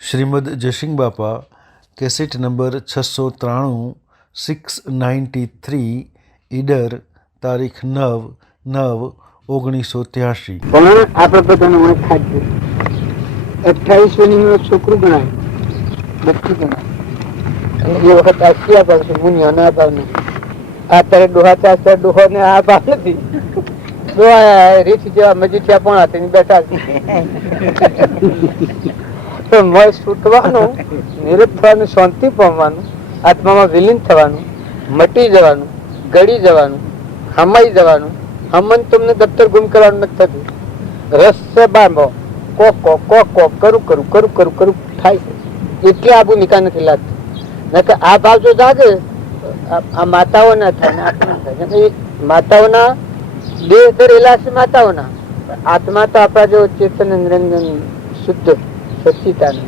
શ્રીમદ જયસિંહ બાપા cassette number 693 693 Idar તારીખ 9/9/1983. પણ આપણે બધાને ઓળખા જ 28 વર્ષનું છોકરું ગણાય, બચ્ચું ગણાય. અને એ વખત આ ક્યાં ભાવ છે? મુનિઓ ના ભાવ નથી. અત્યારે ડોહા ચાર ડોહો ને આ ભાવ નથી. ડોહા રીત જેવા મજીઠિયા પણ હાથે બેઠા છે. મય છૂટવાનું, નિરુદ્ધ થવાનું, શાંતિ પામવાનું, આત્મામાં વિલીન થવાનું, મટી જવાનું, ગળી જવાનું, હમાઈ જવાનું. હમન તમને દફતર ગુમ કરવાનું નથી થતું. રસ બાંધો કોક કોક કોક કોક કરું કરું કરું કરું કરું થાય છે. એટલે આબુ નિકાલ નથી લાગતું. નકર આ ભાવ જો જાગે આ માતાઓ ના થાય ને આત્મા થાય. માતાઓના દેહ ધરેલા છે માતાઓના. આત્મા તો આપણા જો ચેતન નિરંજન શુદ્ધ સચિતાનંદ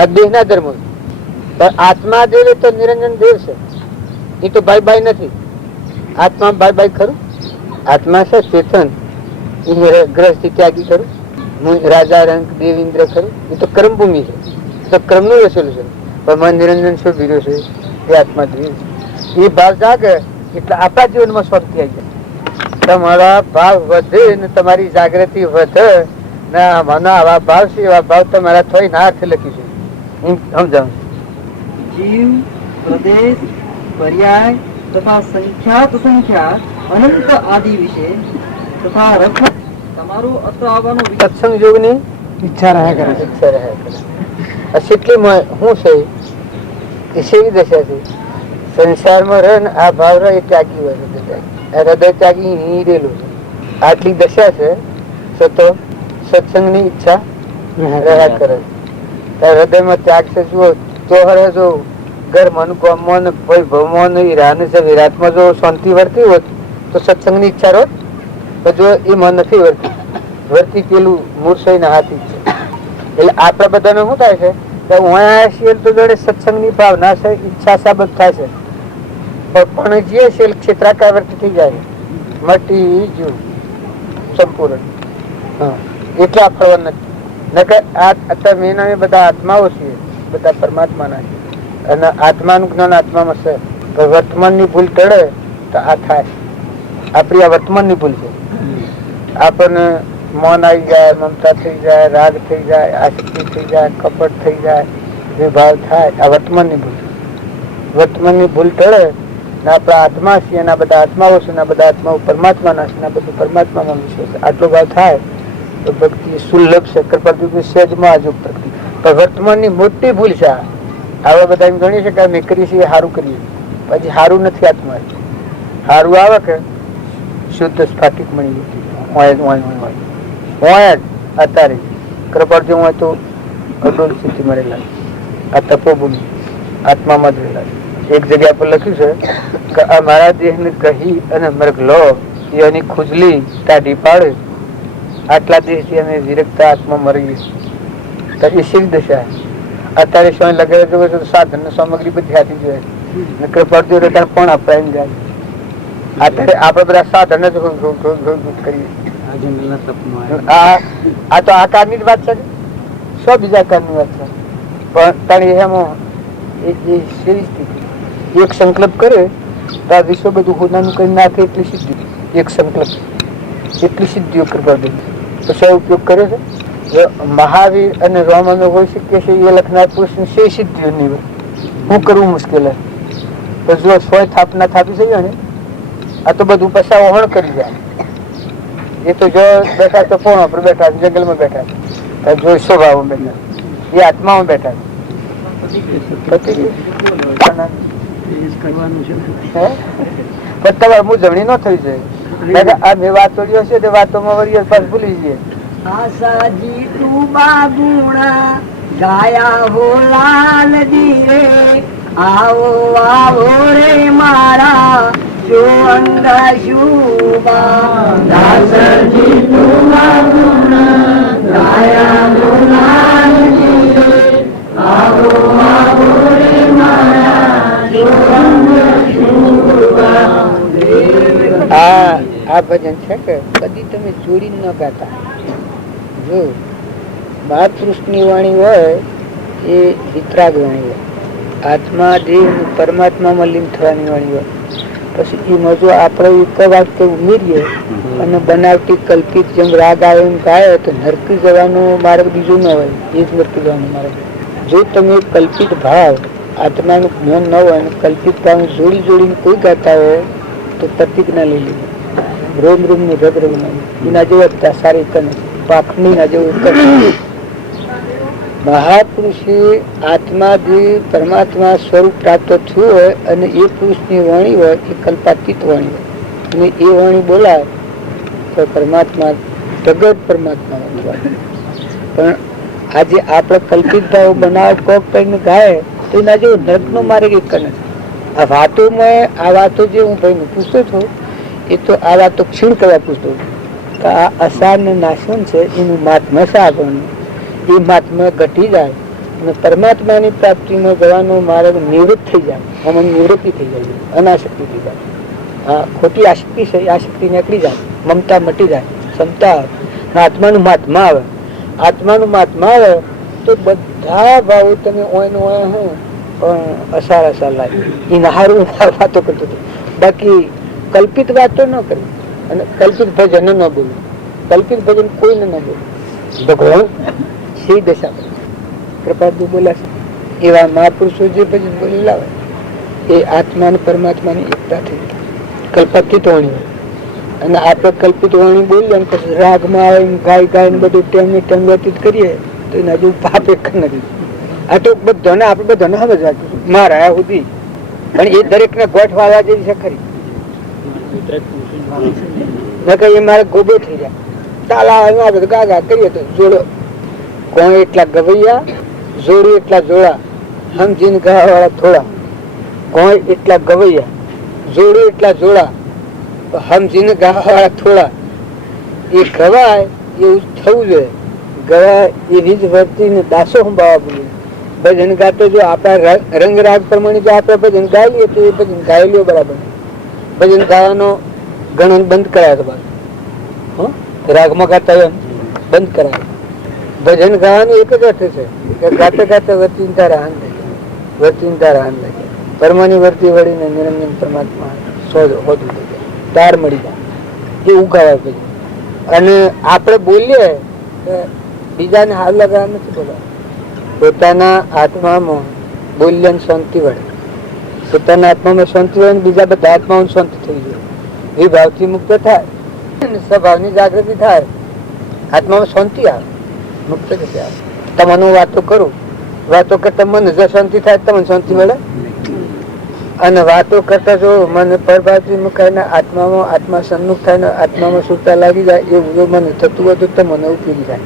આ દેહ ના ધર્મો. આત્મા દેવ તો નિરંજન દેવ છે. એ તો ભાઈ ભાઈ નથી. આત્મા ભાઈ ભાઈ ખરું. આત્મા છે ચેતન. ગ્રહથી ત્યાગી ખરું. રાજા રંગ દેવ ઇન્દ્ર ખરું. એ તો કર્મભૂમિ છે. તો કર્મ નું રસેલું છે. પણ મન નિરંજન શું બીજો છે એ આત્મા દેવ છે. એ ભાવ જાગે એટલે આપણા જીવનમાં શાંતિ આવી જાય. તમારા ભાવ વધે ને તમારી જાગૃતિ વધે ને મને આવા ભાવ છે એવા ભાવ તમારા થોડી ના અર્થ લખી છે. સમજાવું જીવ, પ્રદેશ, પર્યાય તથા સંખ્યાત સંખ્યાત અનંત આદિ વિશે તથા રખ તમારો અર્થ આવવાનો સત્સંગ યોગની ઈચ્છા રહ્યા કરે. ઈચ્છા રહ્યા કરે. કેટલી શું છે એ સેવી દશા છે. સંસારમાં રહે ને આ ભાવ રહે એ ત્યાગી હોય. હૃદય ત્યાગી નીરેલું છે. આટલી દશા છે તો સત્સંગની ઈચ્છા રહ્યા કરે. હૃદયમાં ત્યાગ છે જુઓ તો હરે જો ઘર મન ગમન વૈભવમાં હીરાને છે વિરાટમાં જો શાંતિ વર્તી હોત તો સત્સંગની ઈચ્છા હોત. તો જો એ મન નથી વર્તી પેલું મૂર્છઈ ના હાથી છે. એટલે આપણા બધાને શું થાય છે કે હું આવ્યા છીએ તો જોડે સત્સંગની ભાવના છે, ઈચ્છા સાબત થાય છે. પણ જે છે ક્ષેત્રાકાવર્ત થઈ જાય, મટી ગયું સંપૂર્ણ. એટલા ફળવા નથી. નકર અત્યારે મેં બધા આત્માઓ છીએ, બધા પરમાત્માના છે. અને આત્માનું જ્ઞાન આત્મામાં છે. વર્તમાનની ભૂલ ટળે તો આ થાય. આપણી આ વર્તમાનની ભૂલ છે. આપણને મન આવી જાય, મમતા થઈ જાય, રાગ થઈ જાય, આસક્તિ થઈ જાય, કપટ થઈ જાય, વિભાવ થાય. આ વર્તમાનની ભૂલ. વર્તમાનની ભૂલ ટળે ને આપણા આત્મા છીએ, એના બધા આત્માઓ છે, બધા આત્માઓ પરમાત્માના છે, બધું પરમાત્મામાં વિશ્વ છે. આટલો ભાવ થાય તો ભક્તિ સુલભ છે. કૃપાદુની સહેજમાં આજુ ભક્તિ. પણ વર્તમાનની મોટી ભૂલ છે. આવા બધા એમ ગણી છે કે અમે કરીએ છીએ સારું કરીએ, પછી સારું નથી. આત્મા સારું આવે કે શુદ્ધ સ્ફાટિક મળી હોય અત્યારે કૃપાળજી હોય તો અડોલ સ્થિતિ મળેલા. આ તપોભૂમિ આત્મામાં જ રહેલા. એક જગ્યા પર લખ્યું છે કે આ મારા દેહને કહી અને મૃગ લો એની ખુજલી ટાઢી પાડે. આટલા દેહથી અમે વિરક્ત આત્મા મરીએ તો એ શિવ દશા. અત્યારે સ્વાય લગાવી જવું તો સાધન સામગ્રી બધી હાથી જોઈએ. કૃપાળજી ત્યારે પણ અપાઈને જાય. અત્યારે આપણે બધા સાધન જ કરીએ. આ તો આ કાળની જ વાત છે. સો બીજા કાળની વાત છે. પણ એમાં એક સંકલ્પ કરે તો આ વિશ્વ બધું હોનાનું કઈ નાખે. એટલી સિદ્ધિ એક સંકલ્પ, એટલી સિદ્ધિઓ કૃપાળજી તો સો ઉપયોગ કરે છે. મહાવીર અને રોમનો હોઈ શકે છે એ લખનાર પુરુષ સે સિદ્ધિઓ નહીં હોય. શું કરવું મુશ્કેલ તો જો સોય થાપના થાપી થઈ જાય ને આ તો બધું પૈસા વહણ કરી જાય. એ તો જો બેઠા તો ફોન પર બેઠા, જંગલમાં બેઠા, જો સ્વભાવમાં બેઠા, એ આત્મામાં બેઠા. તમારે મુજવણી ન થઈ જાય. આ મેં વાતો છે તે વાતોમાં વળી પાસ ભૂલી જઈએ. આશાજી તું બાગુણા ગાયા હો લાલજી રે, આવો આવો રે મારા જો અંગા શુભા. દાસજી તું બાગુણા ગાયા હો લાલજી રે, આવો આવો રે મારા જો અંગા શુભા. આ ભજન છે કે કદી તમે જોડી ન ગાતા. જો મહાપુરુષની વાણી હોય એ વિતરાગ વાણી હોય, આત્મા દેહ પરમાત્મામાં લીન થવાની વાણી હોય. પછી એમાં જો આપણે એક વાક્ય ઉમેરીએ અને બનાવટી કલ્પિત જેમ રાગ આવે એમ ગાય તો નરકી જવાનો માર્ગ બીજો ન હોય, એ જ નરકી જવાનો માર્ગ. જો તમે કલ્પિત ભાવ આત્માનું જ્ઞાન ન હોય અને કલ્પિત ભાવ જોડી જોડીને કોઈ ગાતા હોય તો પ્રતિજ્ઞા લઈ લીધી, રોમ રોમ ની રગ રગ એના જેવા સારી કને પાખણી ના જેવું. મહાપુરુષે આત્માથી પરમાત્મા સ્વરૂપ પ્રાપ્ત થયું હોય અને એ પુરુષની વાણી હોય એ કલ્પાતીત વાણી હોય અને એ વાણી બોલાય તો પરમાત્મા પ્રગટ પરમાત્મા. પણ આજે આપણે કલ્પિત ભાવ બનાવ કોક કરીને ગાય તો એના જેવો નર્ક નો માર્ગ એક નથી. આ વાતોમાં આ વાતો જે હું ભાઈને પૂછતો છું એ તો આ વાતો ક્ષીણ કરવા પૂછતો કે આ અસાર ને નાશન છે એનું મહાત્મા છે આપણને, એ મહાત્મા ઘટી જાય અને પરમાત્માની પ્રાપ્તિમાં જવાનો માર્ગ નિવૃત્ત થઈ જાય, આમાં નિવૃત્તિ થઈ જાય, અનાશક્તિ થઈ જાય. હા, ખોટી આશક્તિ છે એ આશક્તિ નીકળી જાય, મમતા મટી જાય, ક્ષમતા આવે, આત્માનું મહાત્મા આવે. આત્માનું મહાત્મા આવે તો બધા ભાવો તમે ઓય ને ઓય હું પણ અસાર અસાર લાગે. એ નહારું વાતો કરતો હતો, બાકી કલ્પિત વાતો ન કરી અને કલ્પિત ભજન ન બોલું. કલ્પિત ભજન કોઈને ન બોલું. ભગવાન સી દશા કૃપાદુ બોલ્યા છે એવા મહાપુરુષો જે ભજન બોલી લાવે એ આત્મા અને પરમાત્માની એકતા થઈ કલ્પાતીત વાણી હોય. અને આપણે કલ્પિત વાણી બોલીએ અને પછી રાગમાં આવે ગાય ગાય ને બધું ટેમ ટેમ વ્યતીત કરીએ તો એના જેવું પાપ એક નથી. આ તો બધાને આપણે બધાને સમજવા મારા સુધી, પણ એ દરેક ને ગોઠ વાળવા જેવી છે ખરી. એ મારે ગોબો થઈ જાય તાલા ગા ગા કરીએ તો જોડો કોણ એટલા ગવૈયા જોડી એટલા જોડા સમજીને ગાવા વાળા થોડા. કોણ એટલા ગવૈયા જોડી એટલા જોડા સમજીને ગાવા વાળા થોડા. એ ગવાય એવું થવું જોઈએ. ગવાય એવી જ વર્તીને દાસો સંભાવવા બોલીએ. ભજન ગાતો જો આપણા રંગ રાગ પ્રમાણે જો આપણે ભજન ગાઈ લઈએ તો એ ભજન ગાઈ લ્યો બરાબર. ભજન ગાવાનો ગણન બંધ કરાય તમારે, રાગમાં ગાતા હોય બંધ કરાય. ભજન ગાવાનું એક જ અર્થ છે કે ગાતે ગાતે વર્તિનતા રાહન થઈ જાય, વર્તિનતા રાહન થઈ જાય. પરમાની વર્તી વળીને નિરંજન પરમાત્મા હોતું થઈ જાય, તાર મળી જાય એવું ગાવાય ભજન. અને આપણે બોલીએ કે બીજાને હાલ લગાવવા નથી બોલવા. પોતાના આત્મામાં બોલ્ય શાંતિ વળે, પોતાના આત્મામાં શાંતિ વળે બીજા બધા આત્માઓ શાંતિ થઈ જાય. એ ભાવથી મુક્ત થાય, સ્વભાવની જાગૃતિ થાય, આત્મામાં શાંતિ આવે, મુક્ત કશે આવે. તમને વાતો કરું, વાતો કરતા મને જો શાંતિ થાય તમને શાંતિ મળે. અને વાતો કરતા જો મને પરભાવથી મુકાય આત્મામાં આત્મા સન્મુખ થાય ને આત્મામાં સુરતા લાગી જાય એવું જો મને થતું હતું તો મને ઉપયોગી થાય.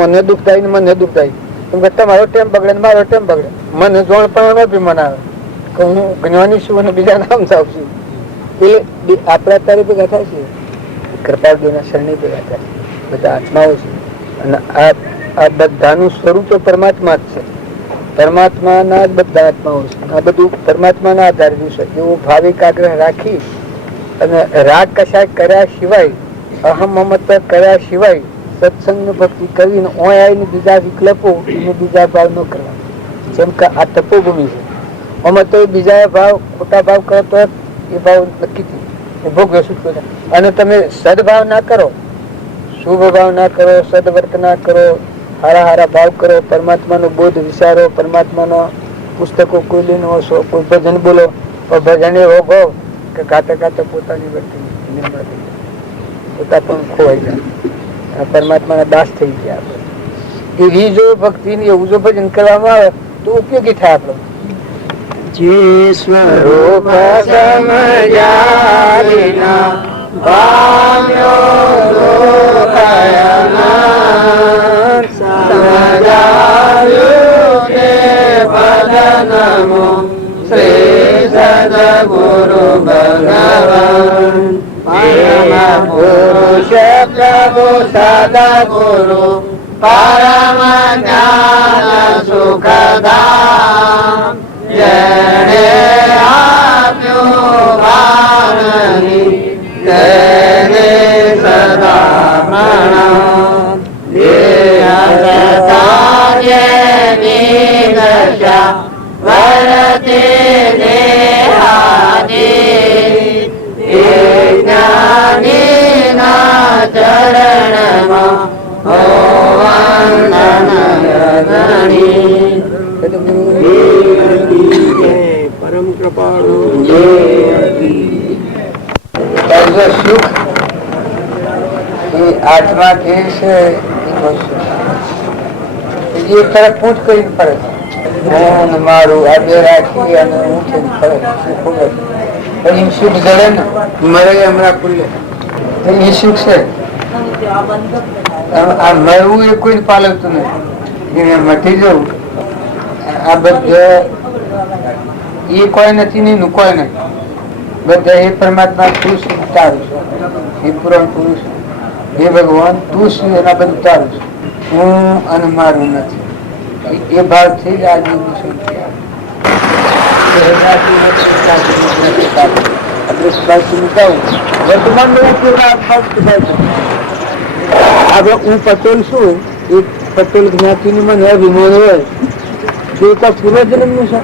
મને દુઃખ થાય ને મને દુઃખ થાય કેમ કે તમારો ટેમ બગડે ને મારો ટેમ બગડે. મને જોણ પણ અભિમાન આવે કે હું જ્ઞાની છું અને બીજા નામ જાઉં છું. એટલે આપણા તારે ભેગા થાય છે, કૃપાળુના શરણે ભેગા થાય બધા આત્માઓ છે. અને આ બધાનું સ્વરૂપ તો પરમાત્મા જ છે, પરમાત્માના જ બધા આત્માઓ છે. આ બધું પરમાત્માના આધારે છે. એવો ભાવિક આગ્રહ રાખી અને રાગ કશાય કર્યા સિવાય, અહમ મમતા કર્યા સિવાય સત્સંગ ભક્તિ કરીને ઓય આવીને બીજા વિકલ્પો એને બીજા ભાવ ન કરવા. જેમ કે આ તપોભૂમિ છે, આમાં તો બીજા ભાવ ખોટા ભાવ કરો તો એ ભાવ નક્કી થઈ ભોગવે છૂટકો થાય. અને તમે સદભાવ ના કરો, શુભ ભાવ ના કરો, સદવર્ત ના કરો, હારા હારા ભાવ કરો, પરમાત્માનો બોધ વિચારો, પરમાત્માનો પુસ્તકો કોઈ લઈને હશો, કોઈ ભજન બોલો, ભજન એવો ભાવ કે ગાતા ગાતા પોતાની વર્તી નિર્મળ થઈ જાય, પોતા પણ ખોવાઈ જાય, પરમાત્માના દાસ થઈ ગયા. એવી જો ભક્તિ એવું જો ભજન કરવામાં આવે તો ઉપયોગી થાય આપણો. જે સ્વરૂપ સમજ્યા વિના ભાવ્યો લોકયના, સમજાવ્યું કે ભજનમો શ્રી સદગુરુ ભગવાન પરમ પુરુષ પ્રભુ સદગુરુ પરમ જ્ઞાન સુખધામ. જેણે આપ્યું વાણી તેને સદા પ્રણામ. પરમ કૃપાળુ સુખ એ આત્મા જે છે એ એક તરફ પૂછ કરીને ફરે હું મારું આ બે રાખી અને હું થઈને ફરે પછી સુખ જડે ને મરે હમણાં ખુલ્લે એ સુખ છે. આ મરવું એ કોઈ પાલવતું નથી, મટી જવું આ બધા એ કોઈ નથી ને એનું કોઈ નથી. બધા એ પરમાત્મા તું શું તારું છું, એ પુરાણ પુરુષ હે ભગવાન તું શું એના બધું તારું છું, હું અને મારું નથી. એ ભાવથી જ આજે શું હું પટેલ છું. એ પટેલ જ્ઞાતિનું મને અભિમાન હોય તો એ કઈ પૂર્વજન્મ નું છે.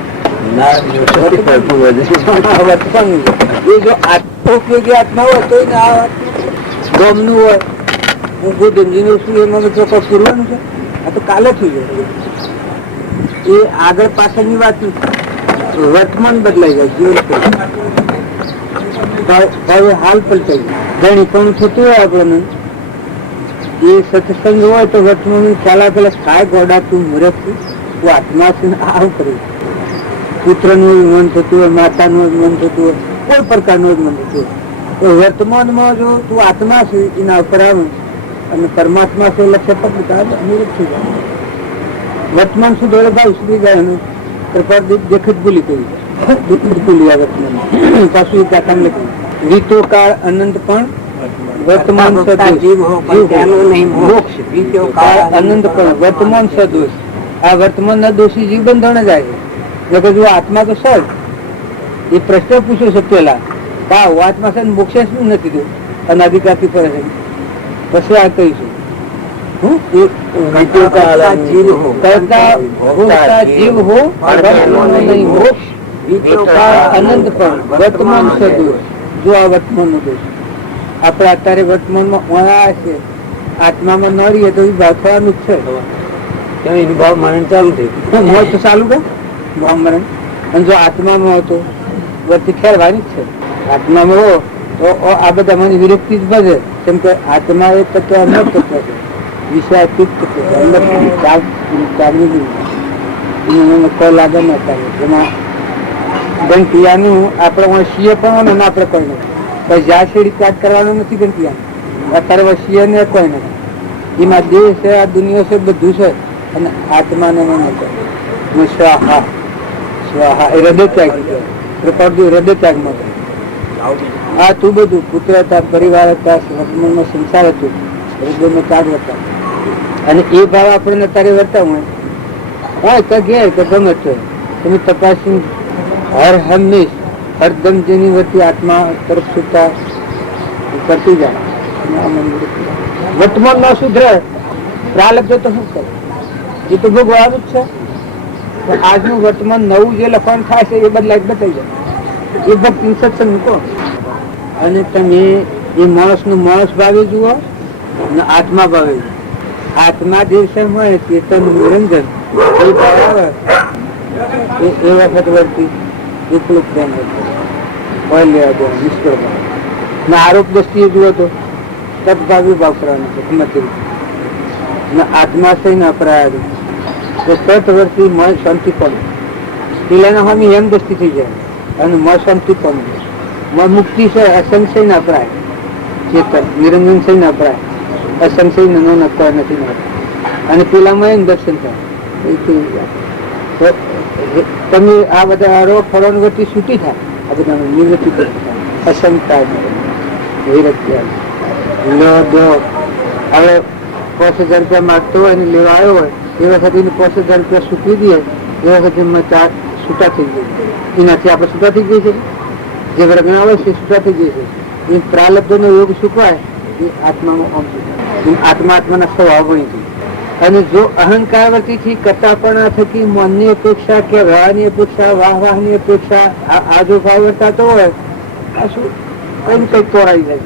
એ જો ઉપયોગી આત્મા હોય તો ગમનું હોય હું ગોદમજીનું છું એમાં તો કોઈ પૂર્વનું છે. આ તો કાલે થઈ જાય. એ આગળ પાછળની વાત વર્તમાન બદલાઈ જાય જીવન હવે હાલ પલટાઈ ઘણી પણ થતું હોય આપણને એ સત્સંગ હોય તો વર્તમાન ચાલા પેલા કાય ગોડા તું મૂરખ તું આત્મા છે આવું કર્યું. પુત્ર નું મન થતું હોય, માતા નું મન થતું હોય, કોઈ પ્રકારનું જ મન થતું હોય તો વર્તમાનમાં જો તું આત્મા છે એના ઉપર આવે અને પરમાત્મા છે લક્ષ્ય પકડતા અનુરૂપ થઈ જાય. વર્તમાન શું દોડે ભાવ સુધી જાય અને કૃપા દેખિત ભૂલી ગયું ભૂલી આ વર્તમાન પાછું કામ લખ્યું રીતો કાળ અનંત પણ વર્તમાન અનંત પણ વર્તમાન સદોષ. આ વર્તમાન ના દોષી જીવ બંધણ જાય છે. જો આત્મા તો સર એ પ્રશ્ન પૂછ્યો છે પેલા આત્મા સર મોક્ષે શું નથી દઉં અનાધિકારથી ફરે છે. પછી આ કહીશું જીવ હો અનંત પણ વર્તમાન સદોષ. જો આ વર્તમાન નો દોષ આપડે અત્યારે વર્તમાનમાં ઓળા છે આત્મામાં ન રહીએ તો એ ભાવ થવાનું જ છે. એનું ભાવ મરણ ચાલુ થયું મોત તો ચાલુ કે ભાવ મરણ. અને જો આત્મામાં હતો વર્તી ખેરવાની જ છે. આત્મામાં હો તો આ બધા મને વિરક્તિ જ બધે કેમ કે આત્મા એક તત્વ અંદર તત્વ છે વિષયાતીત તત્વ અંદર કોઈ લાગે ન થાય. એમાં ગંટિયાનું આપણે શીએ પણ ના આપણે કોઈ નથી જ્યાં શેડી ત્યાગ કરવાનો નથી ગંટિયા. અત્યારે વસીએ ને કોઈ નથી. એમાં દેહ છે આ દુનિયા છે બધું છે અને આત્માને મને સ્વાહા સ્વાહા એ હૃદય ત્યાગી છે. હૃદય ત્યાગમાં આ તું બધું પુત્ર હતા, પરિવાર હતા, વર્તમાનમાં સંસાર હતું, હૃદયનો ત્યાગ હતા અને એ ભાવ આપણને અત્યારે વર્તા હોય તો ઘેર કે ગમે છે તમે તપાસી હર હંમેશ હરદમ જેની વચ્ચે આત્મા તરફ છૂટા કરતી જાય. વર્તમાન ના સુધરે પ્રાલબ્ધ તો શું કરે એ તો ભોગવાનું જ છે. આજનું વર્તમાન નવું જે લખવાનું થાય છે એ બદલાય બતાવી જાય એ ભક્તિ સત્સંગ મૂકો અને તમે એ માણસ નું માણસ ભાવે જુઓ અને આત્મા ભાવે જુઓ. આત્મા જે છે હોય ચેતન નિરંજન એ ભાવ આવે એ વખત વર્તી વિપલુપ પ્રેમ નિષ્ફળ આરોપ દ્રષ્ટિએ જુઓ તો સદભાવી ભાવ કરવાનો છે. આત્મા છે ને અપરાધ તો સત વર્ષથી મન શાંતિ પડે પેલાના હમી એમ દ્રષ્ટિ થઈ જાય અને મન શાંતિ પડે. મુક્તિ છે અસંશય ના અપરાય ચેતન નિરંજન છે ને અપરાય અસંશય નો નકાર નથી અને પેલામાં એમ દર્શન થાય. તમે આ બધા આરોપ ફળવાની વચ્ચે છૂટી થાય આ બધા નિવૃત્તિ અસંતા હવે 5000 રૂપિયા માગતો હોય અને લેવા આવ્યો હોય એ વખતે 5000 રૂપિયા સૂકવી દે એ વખતે છૂટા થઈ જાય. એનાથી આપણે છૂટા થઈ જઈએ છીએ. જે વર્ગ આવે છે છૂટા થઈ જઈએ છીએ. એ પ્રાલબ્ધ નો યોગ સુકવાય એ આત્મામાં આત્માના સ્વભાવ બની જાય. અને જો અહંકાર વતીથી કટાપણા થકી મનની અપેક્ષા કે રાહની અપેક્ષા વાહની અપેક્ષા આ જો ભાવ વર્તાતો હોય આ શું કઈ કઈક તોડાઈ જાય.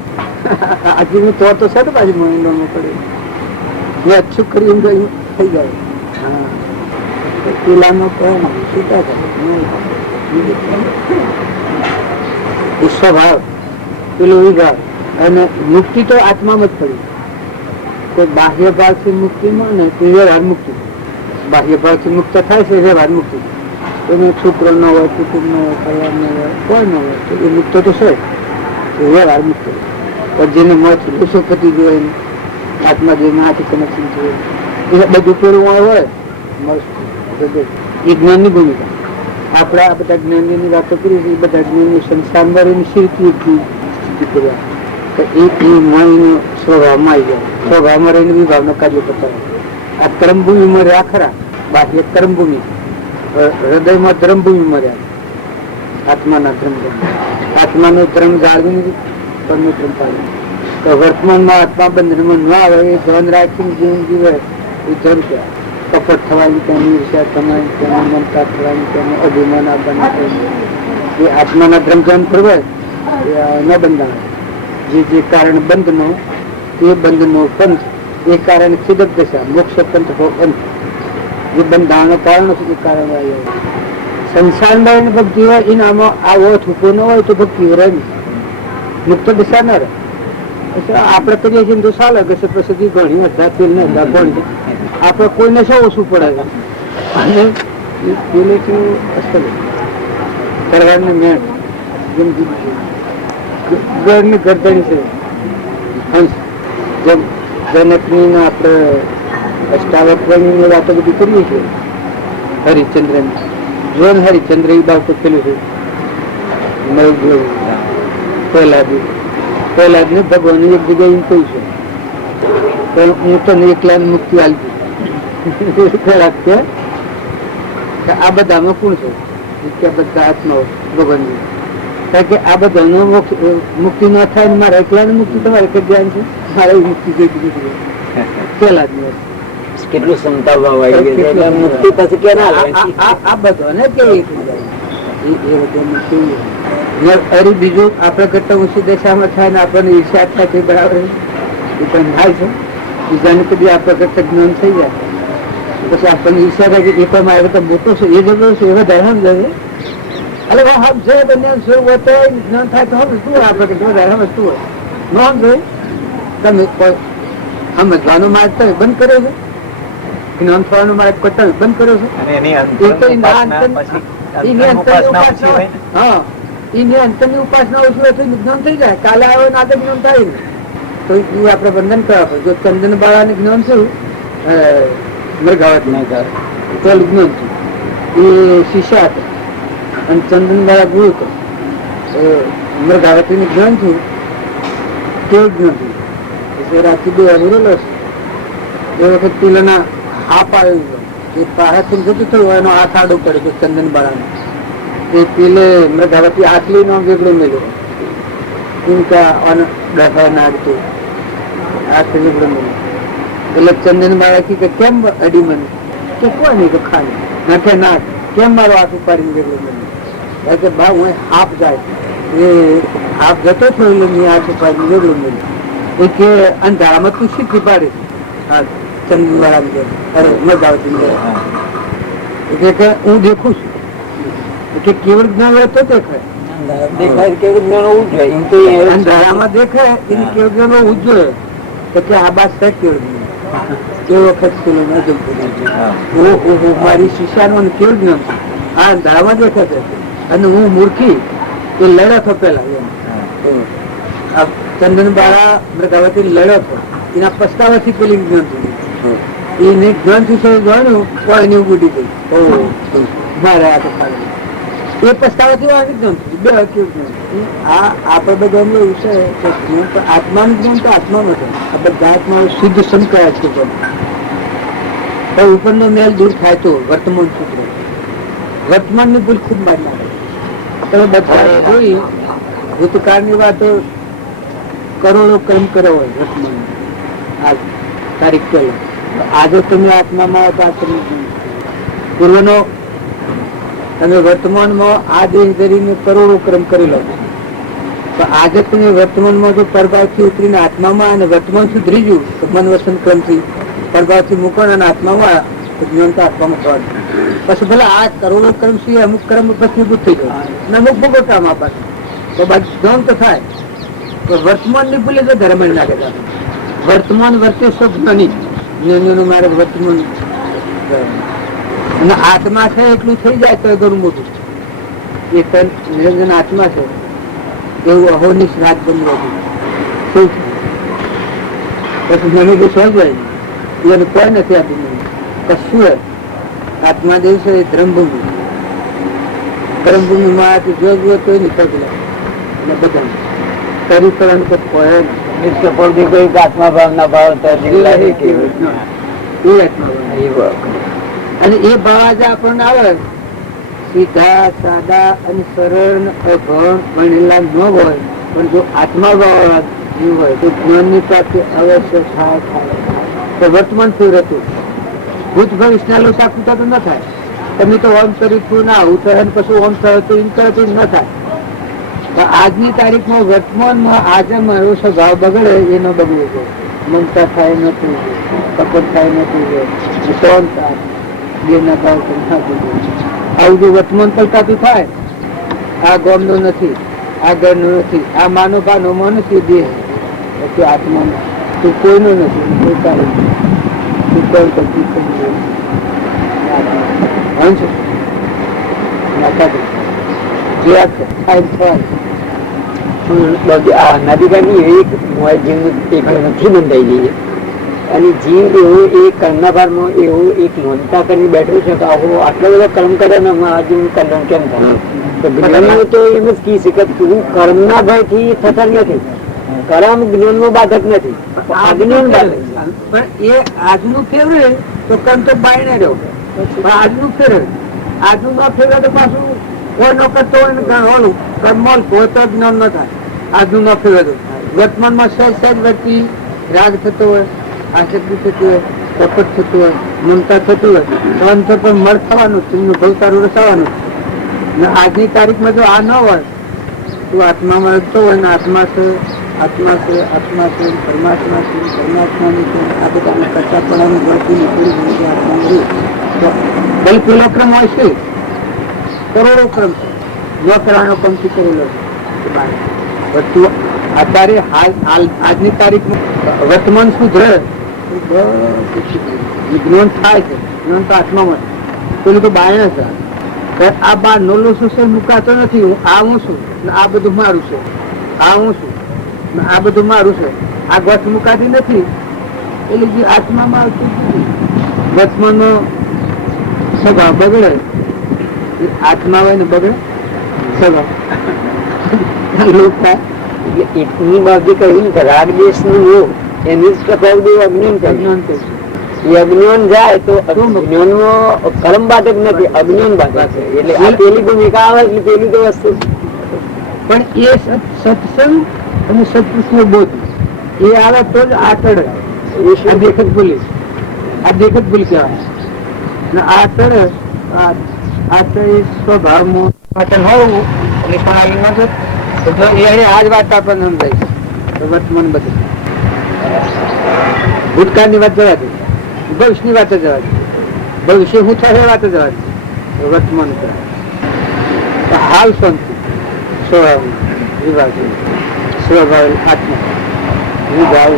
આજે તોડ તો છે બાજુ મહિનામાં પડે મેં અચ્છું કર્યું ગયું થઈ જાય. હા, પેલાનો પણ છૂટા થાય સ્વભાવ પેલો વિભાગ. અને મુક્તિ તો આત્મામાં જ પડી. કોઈ બાહ્ય ભાવથી મુક્તિ ને વ્યવહાર મુક્તિ. બાહ્ય ભાવથી મુક્ત થાય છે વ્યવહાર મુક્તિ. એને છોકરો ન હોય, કુટુંબ ન હોય, પરિવાર ન હોય, કોઈ ન હોય તો એ મુક્ત તો છે, વ્યવહાર મુક્ત. પણ જેને મોત પતિ જોઈએ, આત્મા જે આથી કનેક્શન જોઈએ, એ બધું પેલું હોય એ જ્ઞાનની ભૂમિકા. આપણે આ બધા જ્ઞાનની વાતો કરી છે, એ બધા જ્ઞાનની સંસારમાં એની સ્થિતિ કર્યા તો એ મન સ્વભાવમાં આવી જાય. સ્વભાવમાં રહીને વિભાવનો કાર્ય કરતા આ કર્મભૂમિ મર્યા ખરા, બાહ્ય કર્મભૂમિ, હૃદયમાં ધર્મભૂમિ મર્યા, આત્માના ધર્મભૂમિ. આત્માનો ધર્મ જાળવી નથી, પરનો ધર્મ પાડે. તો વર્તમાનમાં આત્મા બંધનમાં ન આવે એ ધન રાખીને જીવન જીવે એ ધન કહેવાય. કપટ થવાની ત્યાં, ઈર્ષ્યા થવાની ત્યાં, મમતા થવાની ત્યાં, અભિમાન આપવાની એ આત્માના ધર્મ ધ્યાન ફરવે ન બંધાય. જે કારણ બંધનો તે બંધનો પંથ, એ કારણ સિદ્ધ દશા મોક્ષ પંથ હો પંથ. જે બંધાણનો કારણ છે એ કારણ આવી સંસારમાં ભક્તિ હોય એનામાં આ ઓથ ઉભો ન હોય તો ભક્તિ રહે નહીં, મુક્ત દશા ન રહે. આપણે કરીએ છીએ તો ચાલે કે પછી ઘણી તેલ ને ભણી આપણે કોઈને શું ઓછું પડે છે. અને પેલેથી અસર કરવાની મેં જેમ ઘરની ગરદણી છે હંસ, જેમ જનકની આપણે અષ્ટાવક્રની વાતો બધી કરીએ છીએ. હરિચંદ્ર જોન હરિચંદ્ર એ બાબતો પેલું છે પહેલા ને ભગવાન એક જગ્યાએ એમ કહ્યું છે હું તો એકલા મુક્તિ આપી. આ બધામાં કોણ છે કે બધા આત્માઓ ભગવાનની, કારણ કે આ બધાનો મુક્તિ ન થાય ને મારે એકલા ની મુક્તિ તમારે કઈ ધ્યાન છે, મારે મુક્તિ જોઈ પેલા જ કેટલું સમતાવવા મુક્તિ પછી ક્યાં આ બધો ને કેવી અરે બીજું આપડે કરતા ઊંચી દશામાં થાય ને આપણને ઈર્ષ્યા થાય તે બરાબર એ પણ થાય છે. બીજાને કદી આપણા કરતા જ્ઞાન થઈ જાય પછી આપણને ઈર્ષ્યા થાય કે એ પણ મારે કરતા મોટો છે, એ જબરો છે, એવા ધર્મ જશે. અરે હમ છે બંને શું હોતો જ્ઞાન થાય તો હવે શું આપડે કે વધારે સમજતું હોય નોંધ જોઈ તમે સમજવાનો માર્ગ તો બંધ કર્યો છે, જ્ઞાન થવાનો માર્ગ કરતા બંધ કર્યો છે. એની અંતરની ઉપાસના ઓછી હોય તો જ્ઞાન થઈ જાય. કાલે આવ્યો ને આગળ જ્ઞાન થાય ને તો એ આપણે બંધન કરવા પડે. જો ચંદન બાળાને જ્ઞાન થયું મરઘાવત પેલું જ્ઞાન થયું એ શિષ્ય હતા અને ચંદન બાળા ગુરુ હતો. મરઘાવતી જ્ઞાન થયું કેવું જ્ઞાન થયું રાત્રિ બે અનુરેલો છે. એ વખત પેલાના હાપ આવ્યું એ પારાથી જતું થયું એનો હાથ આડો પડે ચંદન બાળાને. એ પેલે મૃગાવતી આટલી નો વેગળો મેળ્યો નાખતું હાથ વેગળો મેળ્યો. એટલે ચંદન બાળા કે કેમ અડી મને કે કોઈ નહીં કે ખાલી નાખે નાખ કેમ મારો હાથ ઉપાડીને વેગળો મેળ્યો કે ભાવ હું હાફ જાય એ હાફ જતો થયો એટલે મેં હાથ ઉપાડીને વેગળો મેળ્યો. એ કે અંધારામાં તું શીખી પાડે હા ચંદન બાળા અરે મૃગાવતી કે હું દેખું છું કે કેવળ જ્ઞાન હોય તો દેખાય કેવળ જ્ઞાન હોવું જોઈએ. અંધારામાં દેખાય એને કેવળ જ્ઞાન હોવું જોઈએ કે આ બાદ છે કેવળ જ્ઞાન. એ વખત મારી શિષ્યાનું કેવળ જ્ઞાન છે આ અંધારામાં દેખાશે અને હું મૂર્ખી એ લડ્યો હતો પેલા ચંદન બાળા મૃગાવતી લડ્યો હતો એના પસ્તાવાથી પેલી જ્ઞાન થયું એને જ્ઞાન થયું જાણ્યું કોઈ ને ઉડી ગઈ મારે આ તો એ પસ્તાવાથી બે આ આપડે બધા એવું છે કે આત્માનું જ્ઞાન તો આત્માનું છે. આ બધા આત્માઓ શુદ્ધ સંકળાય છે પણ ઉપરનો મેલ દૂર થાય તો વર્તમાન સૂત્ર વર્તમાનની ભૂલ ખૂબ મારી નાખે. તમે બધા જોઈ ભૂતકાળની વાતો કરોડો કર્મ કર્યો હોય વર્તમાન આ તારીખ પહેલા. આજે તમે આત્મામાં પૂર્વનો તમે વર્તમાનમાં આ દેહ ધરીને કરોડો કર્મ કરેલો તો આજે તમે વર્તમાનમાં જો પરભાવથી ઉતરીને આત્મામાં અને વર્તમાન સુધરી ગયું તો મન વસન ક્રમથી પરભાવથી મૂકો અને આત્મામાં તો જ્ઞાન તો આત્મામાં થવાનું. પછી ભલે આ કરોડો કર્મ સિવાય અમુક કર્મ પછી ભૂત થઈ જાય અને અમુક ભોગવટામાં આપે તો બાકી જ્ઞાન તો થાય. તો વર્તમાન ની ભૂલે તો ધર્મ લાગે છે. વર્તમાન વર્તે શબ્દ નહીં જ્ઞાનીઓનો મારે વર્તમાન અને આત્મા છે એટલું થઈ જાય તો ઘણું મોટું. એ નિરંજન આત્મા છે એવું અહોની શ્રાદ્ધ બનવું શું છે. પછી મને બી સમજાય એને કોઈ નથી આપી કશું. આત્મા દેવ છે એ ધર્મભૂમિ. ધર્મભૂમિમાં જો જુઓ તો નીકળેલા અને બધા કરી કરવાનું તો કોઈ કોઈ આત્મા ભાવ ના ભાવ અને એ ભાવ આજે આપણને આવે સીધા સાદા અને સરળ અભણ ભણેલા ન હોય પણ જો આત્મા ભાવ જીવ હોય તો જ્ઞાન ની પ્રાપ્તિ અવશ્ય થાય. તો વર્તમાન ફેર હતું ભૂત ભવિષ્યના લોસા પૂછતા તો ન થાય. તમે તો ઓમ કર્યું ના આવું થાય પછી ઓમ થયો તો એમ કરે તો ન થાય. આજની તારીખમાં વર્તમાનમાં આજે મારો સ્વભાવ બગડે એ ન બગડવું જોઈએ. મમતા થાય નથી, કપટ થાય નથી, શાંત થાય દેહના ભાવ આવું જો વર્તમાન પલટાતું થાય. આ ગોમ નો નથી, આ ઘર નું નથી, આ માનો ભાનો માં નથી, દેહ પછી આત્મા તું કોઈનો નથી. નથી બંધાઈ અને જીવ એવું એ કર્મના ભારમાં એવું એક નોંધતા કરી બેઠું છે કે આવો આટલો બધો કર્મ કરે ને આજે કલ્યાણ કેમ થાય. તો જ્ઞાન તો એમ જ કહી શકે તું કર્મના ભય થી થતા નથી. કર્મ જ્ઞાન નો બાધક નથી, અજ્ઞાન બાધક. પણ એ આજનું ફેરવે તો કર્મ તો બાયણે રહ્યો. પણ આજનું ફેરવે આજનું ન ફેરવે તો પાછું કોઈ ન કરતો હોય ને ઓલું કર્મ મળતું હોય તો જ્ઞાન ન થાય. આજનું ન ફેરવે તો વર્તમાનમાં સહેજ સહેજ વ્યક્તિ રાગ થતો હોય, આસક્તિ થતી હોય, કપટ થતું હોય, મમતા થતું હોય તો અંતર પર મળ થવાનું જ, ભવતારું રસાવાનું. આજની તારીખમાં જો આ ન હોય તો આત્મામાં રચતો હોય ને આત્મા છે આત્મા છે આત્મા છે પરમાત્મા છે પરમાત્માની છે આ બધા કરતા પડાનું ગણતી નીકળી આત્મા બલ પેલો ક્રમ હોય છે કરોડો ક્રમ છે ન કરવાનો ક્રમથી કરેલો છે. અત્યારે આજની તારીખમાં વર્તમાન સુધરે જ્ઞાન થાય છે. જ્ઞાન તો આત્મામાં પેલું તો બાયણ છે. આ બાર નોલો શું મુકાતો નથી. હું આ હું છું ને આ બધું મારું છે. આ હું છું ને આ બધું મારું છે. આ ગત મુકાતી નથી. એટલે જે આત્મામાં આવતું વર્તમાનનો સ્વભાવ બગડે. આત્મા હોય ને બગડે સ્વભાવ લોક થાય. એટલી બાબતી કહ્યું કે રાગ દેશ નું યોગ એની જ ટકાવડી અજ્ઞાન એ અજ્ઞાન જાય તો જ્ઞાન નો કર્મ બાધક નથી, અજ્ઞાન બાધક છે. એટલે આ પેલી ભૂમિકા આવે એટલે પેલી તો વસ્તુ. પણ એ સત્સંગ અને સત્પુરુષનો બોધ એ આવે તો જ આટળ આ દેખત ભૂલી કહેવાય. આ તળે આ સ્વભાવમાં પાછળ હોવું અને પ્રણાલીમાં છે તો એ આજ વાત આપણને સમજાય છે. વર્તમાન બધું ભૂતકાળની વાત જવા દે, ભવિષ્યની વાત જવા દે, ભવિષ્ય હું થશે વાત જવા દે, વર્તમાન હાલ શાંતિ સ્વભાવ વિભાગ સ્વભાવ આત્મા વિભાવ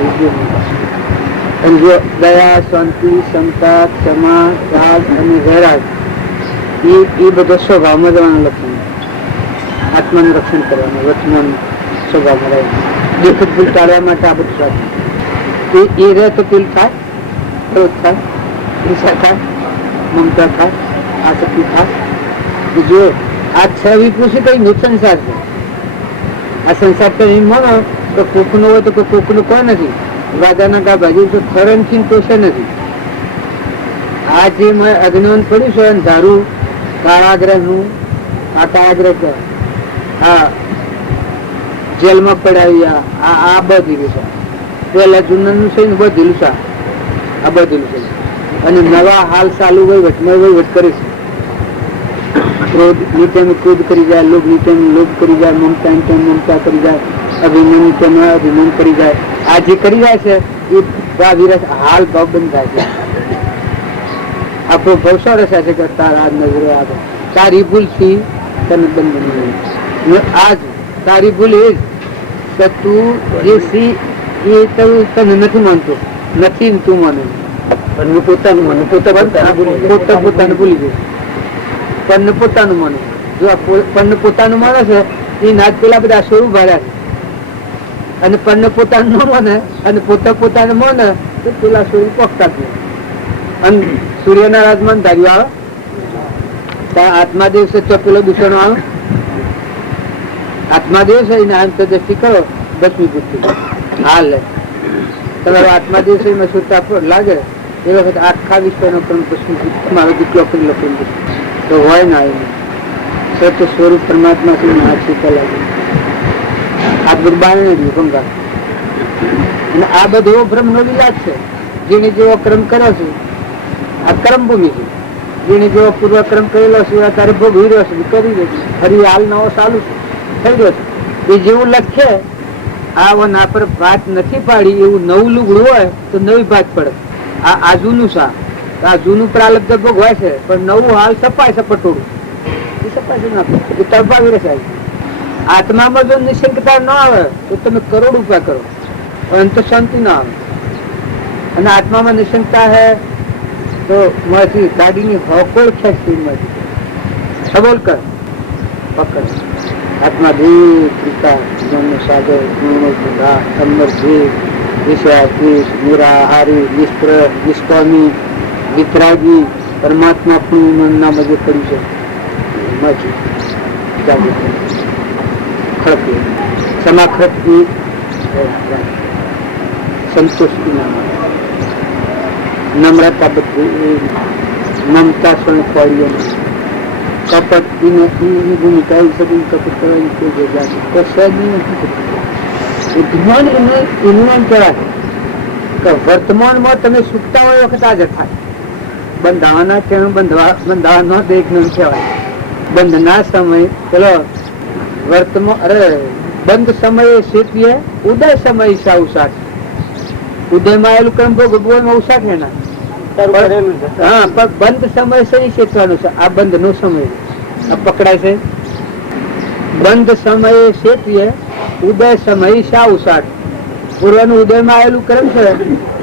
અને જો દયા શાંતિ ક્ષમતા ક્ષમા ત્યાગ અને વૈરાગ એ બધો સ્વભાવમાં જવાનું લક્ષણ. આત્માનું રક્ષણ કરવાનું વર્તમાન સ્વભાવમાં રહે. દેખત ભૂલ ટાળવા માટે આ બધું સાચું એ રહે તો પેલું થાય, ક્રોધ થાય, હિંસા થાય, મમતા થાય, આસક્તિ થાય. જો આ છ વિકૃષિ કઈ સંસાર છે. આ સંસાર કઈ માનો તો કોકનો હોય તો કોકનું કોઈ નથી. રાજાના ગાભા જેવું તો ખરણથી તોષે નથી. આ જે અજ્ઞાન પડ્યું છે ધારું કાળાગ્રહ નું આ કાળાગ્રહ કહેવાય. હા જેલમાં પડાવ્યા આ બધેલું છે. પેલા જૂનાનું છે ને બધેલું છે આ બધેલું છે. અને નવા હાલ ચાલુ વહીવટમાં વહીવટ કરે છે. ક્રોધ નીચે ક્રોધ કરી જાય, લોભ નીચે લોભ કરી જાય, મમતા નીચે મમતા કરી જાય, અભિમાન નીચે અભિમાન કરી જાય. આ જે કરી જાય છે એ તો આ વિરસ હાલ ભાવ બંધ થાય છે. આપણો ભવસો રસાશે કે તારા નજરે આવે, તારી ભૂલથી તને બંધ નહીં. આજ તારી ભૂલ એ જ કે તું જે સી એ તને નથી માનતો, નથી ને તું માને પણ પોતાનું માને, પોતાનું ભૂલી જાય. પણ પોતાનું માને, જો પણ પોતાનું માને છે એ નાચ પેલા બધા સ્વરૂપ ભાડ્યા છે, અને પણ પોતાનું ન માને અને પોતાનું માને તો પેલા સ્વરૂપ પક્ષતા છે. અને સૂર્યના રાજમાન ધાર્યું આવે ત્યાં આત્મા દિવસે પેલો દૂષણો આવે, આત્મા દિવસે આમ તો દ્રષ્ટિ કરો 10મી પુસ્તક હાલ તમારો આત્મા દિવસે સુરતા લાગે એ વખત આખા વિશ્વનો મારો દીકરો કરી લખેલું તો હોય ના એવું સત્ય સ્વરૂપ પરમાત્મા થી શીખવા લાગે. આ બધું બાળને રહ્યું ગંગા. અને આ બધો બ્રહ્મનો વિલાસ છે. જેને જેવો ક્રમ કર્યો છે આ કર્મ ભૂમિ છે, જેને જેવો પૂર્વ ક્રમ કરેલો છે અત્યારે ભોગવી રહ્યો છે, કરી રહ્યો છે. ફરી હાલ નવો ચાલુ થઈ રહ્યો છે. એ જેવું લખે આ પર ભાત નથી પાડી એવું નવું લુગડું હોય તો નવી ભાત પડે. આ જૂનું સા આ જૂનું પ્રાલબ્ધ ભોગવાય છે પણ નવું હાલ સપાય છે પટોળું એ સપાય છે ના એ તડપાવી રહેશે. આત્મામાં જો નિશંકતા ન આવે તો તમે કરોડ ઉપાય કરો અંત શાંતિ ના આવે. અને આત્મામાં નિશંકતા હે તો માંથી ગાડીની હોકોળ ખેંચતી માંથી સબોલ કર પકડ આત્મા દેવ પિતા જન્મ સાગર ગુણા અમર દેવ વિષયાધીશ નિરાહારી નિષ્પ્ર નિષ્કામી વિતરાગી પરમાત્મા પૂર્ણ ના મજે કર્યું છે. ખડકી સમાખડકી સંતુષ્ટિ નામ નમ્રતા બધી મમતા પણ ખોડીએ કપટ ની ભૂમિકા આવી શકે કપટ કરવાની કોઈ જગ્યા નથી. એનું નામ કહેવાય કે વર્તમાનમાં તમે સુખતા હોય વખત હાજર થાય. બંધાવાના તેનું બંધાવાનો દેખ નું કહેવાય. બંધ ના સમય પેલો વર્તમાન બંધ સમયે શેતીએ ઉદય સમય સાઉસાટ ઉદયમાં આવેલું કર્મ ભોગવવામાં ઉષાટ એના હા પણ બંધ સમય સહી શેતવાનો છે. આ બંધ નો સમય આ પકડાય છે. બંધ સમયે શેતીએ ઉદય સમય સાઉસાટ પૂર્વનું ઉદયમાં આવેલું કર્મ છે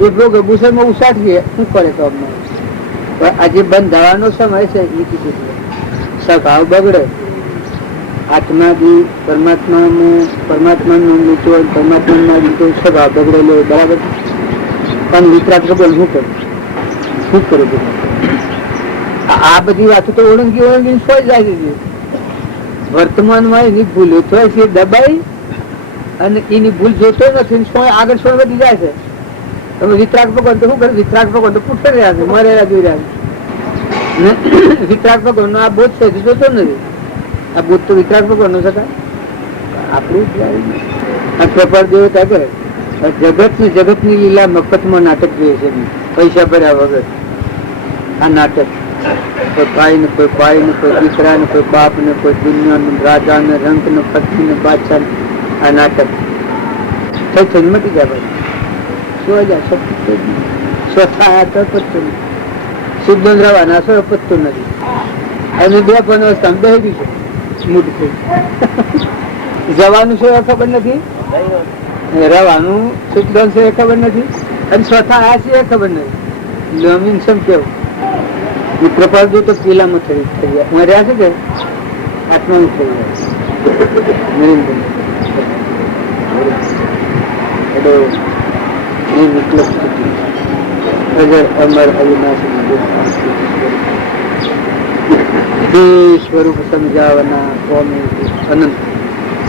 એ ભોગ ભૂષણમાં ઉષાઠીએ શું કરે તો અમને આજે બંધ થવાનો સમય છે એ કીધું સ્વભાવ બગડે. આત્માથી પરમાત્માનું લીધો પરમાત્મા લીધો સ્વભાવ બગડેલો બરાબર. પણ વિતરાગ ભગવાન શું કરું આ બધી વાતો તો ઓળંગી સોઈ જાય છે. વર્તમાનમાં એની ભૂલ થાય છે દબાઈ અને એની ભૂલ જોતો નથી આગળ સોય વધી જાય છે. તમે વિતરાગ ભગવાન તો શું કરે? વિતરાગ ભગવાન તો પૂછે રહ્યા છે મરેલા જોઈ રહ્યા છે. વિતરાગ ભગવાન નો આ બોધ છે જોતો નથી. આ બોધ તો વિતરાગ ભગવાન નો શકાય આપણું પ્રપાર દેવતા કરે જગત ની લીલા મફતમાં નાટક જોઈએ છે પૈસા ભર્યા વગર. આ નાટક કોઈ ભાઈ ને કોઈ ભાઈ ને કોઈ દીકરા ને કોઈ બાપ ને કોઈ દુનિયા ને રાજા ને રંગ ને પક્ષી ને બાદશાહ આ નાટક થઈ મટી જાય ભાઈ. શું જાય સ્વથા પત્તું શુદ્ધ રવાના સ્વ પત્તું નથી. અને બે પણ અવસ્થા બેસી છે મૂડ થઈ જવાનું છે એ ખબર નથી, રવાનું શુદ્ધ છે એ ખબર નથી, અને સ્વથા આ છે એ ખબર નથી. જમીન સમ કેવું પ્રપાર જો તો કિલ્લામાં થઈ ગયા હું રહ્યા છે કે આત્માનું થઈ ગયા નરેન્દ્ર અમર અવિનાશી સ્વરૂપ સમજાવવાના સ્વામી અનંત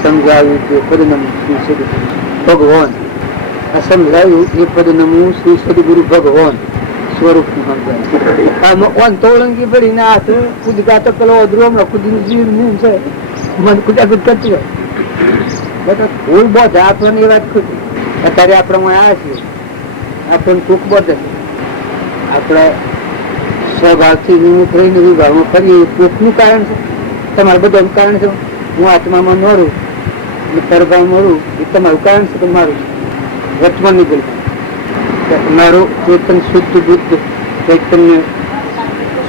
સમજાવ્યું તે પદનમ શ્રી સદગુરુ ભગવાન આ સમજાવ્યું એ પદનમું શ્રી સદગુરુ ભગવાન સ્વરૂપ તોળંગી પડીને હાથ કુદકા તો પેલો અધરો હમણાં કુદી જીવ છે મન કુદાકુદ કરતી હોય બધા ભૂલ બોધ આપણને એ વાત ખુદી. અત્યારે આપણે આવ્યા છીએ આપણને ટૂંક બોધ આપણે સ્વભાવથી વિમુખ રહીને વિભાગમાં ફરીએ ટૂંકનું કારણ છે. તમારે બધું કારણ છે હું આત્મામાં મરું પરભાવ મરું એ તમારું કારણ છે કે મારું વર્તમાનની ભૂલ કે મારો ચેતન શુદ્ધ બુદ્ધ ચૈતન્ય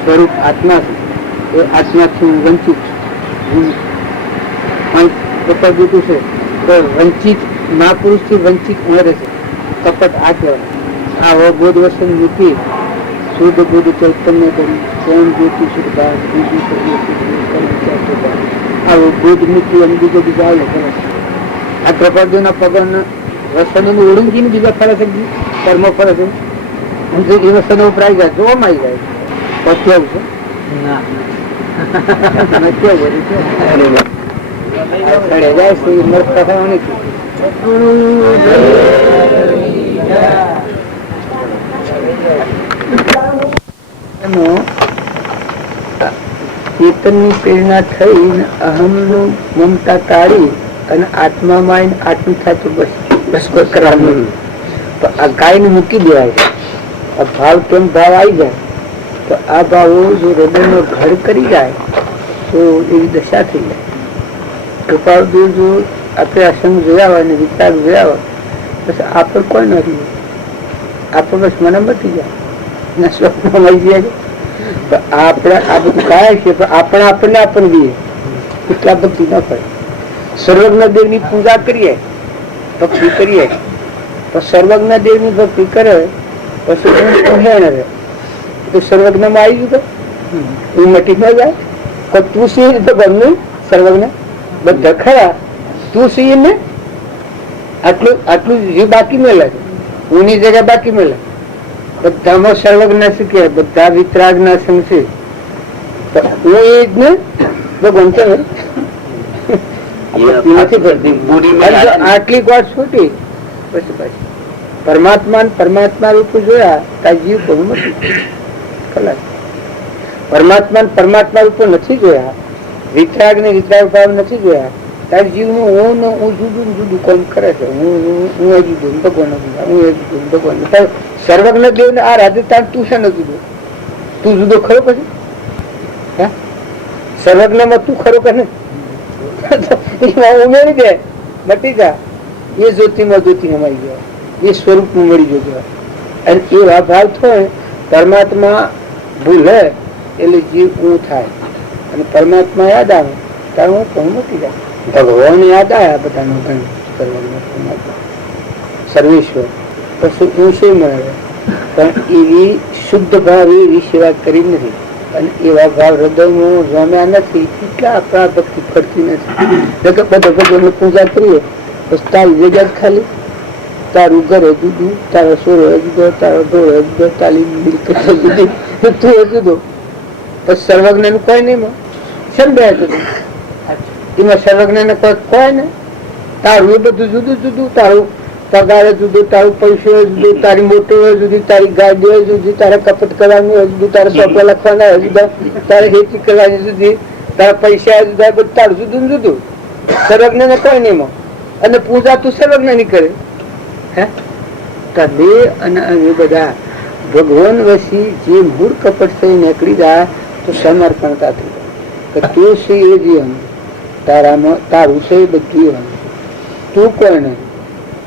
સ્વરૂપ આત્મા છે, એ આત્માથી હું વંચિત છું. હું કપટ બીજું છે તો વંચિત મહાપુરુષથી વંચિત મળે છે. કપટ આ કહેવાય. આ અબોધ વસન મૂકી શુદ્ધ બુદ્ધ ચૈતન્ય કરી સ્વયં જ્યોતિ શુદ્ધા આવો બુદ્ધ મૂકી અને બીજો બીજા આવે કરે છે. આ પ્રપાદોના પગના વસનો ઓળંગીને બીજા ફરે છે, કર્મો ફરે છે. એ વસનો ઉપરાઈ જાય જોવામાં આવી જાય. કેવું છે ચેતનની પ્રેરણા થઈ અહમનું મમતા કાઢી અને આત્મામાં આત્મ થતું બસ કરવાનું. આ ગાયને મૂકી દેવાય. આ ભાવ કેમ ભાવ આવી જાય તો આ ભાવો જો હૃદયનો ઘર કરી જાય તો એવી દશા થઈ જાય. કૃપાળ જો આપણે અસંગ જોયા હોય ને વિચાર જોયા હોય બસ આપણે કોઈ નથી. આપણે બસ મને મટી જાય સ્વપ્ન મળી જાય. આપણે આ બધું કાય છે પણ આપણે આપણને આપણને દઈએ એટલા ભક્તિ ન પડે. સર્વજ્ઞ દેવની પૂજા કરીએ, ભક્તિ કરીએ તો સર્વજ્ઞ દેવની ભક્તિ કરે પછી રહે તો સર્વજ્ઞમાં આવી ગયું તો એ મટી ન જાય. તો તું સી ભગવાન સર્વજ્ઞ બધા ખરા, તું સી ને આટલું આટલું જે બાકી મેલે ઉની જગ્યા બાકી મેલે. બધામાં સર્વજ્ઞ શીખે, બધા વિતરાગ ના સંગ છે. હું એ જ ને ભગવાન છે આટલી વાત છૂટી પછી પાછી પરમાત્મા રૂપ જોયા તાર જીવ બહુ નથી. પરમાત્મા રૂપ નથી જોયા, વિતરાગ ને વિતરાગ ભાવ નથી જોયા, તાર જીવ નું હું જુદું જુદું કોમ કરે છે. હું એ જુદું ભગવાન હું એ જુદું ભગવાન. સર્વજ્ઞ દેવ ને આ રાજસ્થાન તું છે ને જુદો, તું જુદો ખરો પછી સર્વજ્ઞ માં તું ખરો કે ને ઉમેરી દે મટી જા. એ જ્યોતિમાં જ્યોતિ અમારી ગયા, એ સ્વરૂપ નું મળી ગયો. અને એવા ભાવ થાય પરમાત્મા ભૂલે એટલે જીવ હું થાય અને પરમાત્મા યાદ આવે ત્યારે હું કહું મટી જાય. ભગવાન યાદ આવ્યા બધાનો પરમાત્મા સર્વેશ્વર પછી હું શું મળે પણ એવી શુદ્ધ ભાવ એવી સેવા કરી નથી અને એવા ભાવ હૃદયમાં જમ્યા નથી. કેટલા આપણા ભક્તિ ફરતી નથી. બધા ભગવાન પૂજા કરીએ બસ તારી જગ્યા ખાલી, તારું ઘરે જુદું, તારો સોરો જુદો, તારો ઢોળે જુદો, તારી મિલકત જુદી, તું જુદો. પછી સર્વજ્ઞ નું કોઈ નહીં સમજાય જુદું. એમાં સર્વજ્ઞ ને કોઈ ને તારું એ બધું જુદું જુદું. તારું પગાર જુદું, તારું પૈસો જુદું, તારી મોટો જુદી, તારી ગાડીઓ જુદી, તારે કપટ કરવાનું જુદું, તારે ચોપડા લખવાના જુદા, તારે ખેતી કરવાની જુદી, તારા પૈસા જુદા, બધું તારું જુદું જુદું. સર્વજ્ઞ ને કોઈ નહીં. અને પૂજા તું સર્વજ્ઞ ની કરે હે બે અને એ બધા ભગવાન વસી જે મૂળ કપટ થઈ નીકળી જાય તો સમર્પણતા થઈ જાય. તું છે એ જીવન તારામાં, તારું છે એ બધું તું કોઈ નહીં,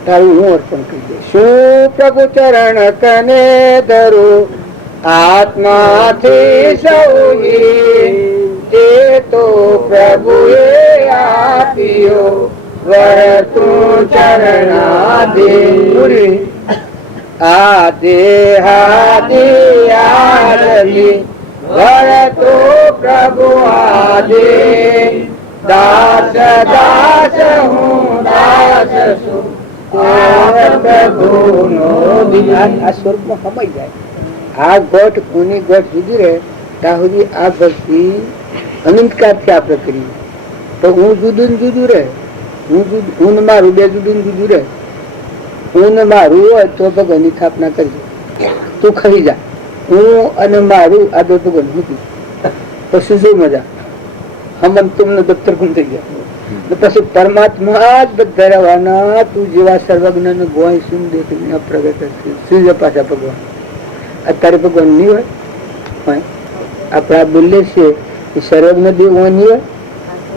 તારું હું અર્પણ કરી દે. શું પ્રભુ ચરણ કને ધરું આત્માથી સૌ તે તો પ્રભુએ આપ્યો વર તું ચરણાદે આદે આરતી વર તો પ્રભુ આદે દાસ દાસ હું દાસ છું પ્રભુનો. આ સ્વરૂપમાં સમાઈ જાય. આ ગોઠ કોની ગોઠ જુદી રહે ત્યાં સુધી આ ભક્તિ અનંતકાળથી આપણે કરીએ તો હું જુદું જુદું રહે. હું મારું બે જુદું જુદું રહે. હું મારું હોય તો ભગવાનની સ્થાપના કરજો, તું ખરી જા. હું અને મારું આ બે ભગવાન હતું પછી શું મજા હમન તુમને દફતર ગુમ થઈ ગયા. પછી પરમાત્મા જ બધા રહેવાના. તું જેવા સર્વજ્ઞ ને ગોય શું દેખી પ્રગટ શું પાછા ભગવાન. અત્યારે ભગવાન નહીં હોય આપડે બોલીએ છીએ એ સર્વજ્ઞ દેવ હોય નહીં હોય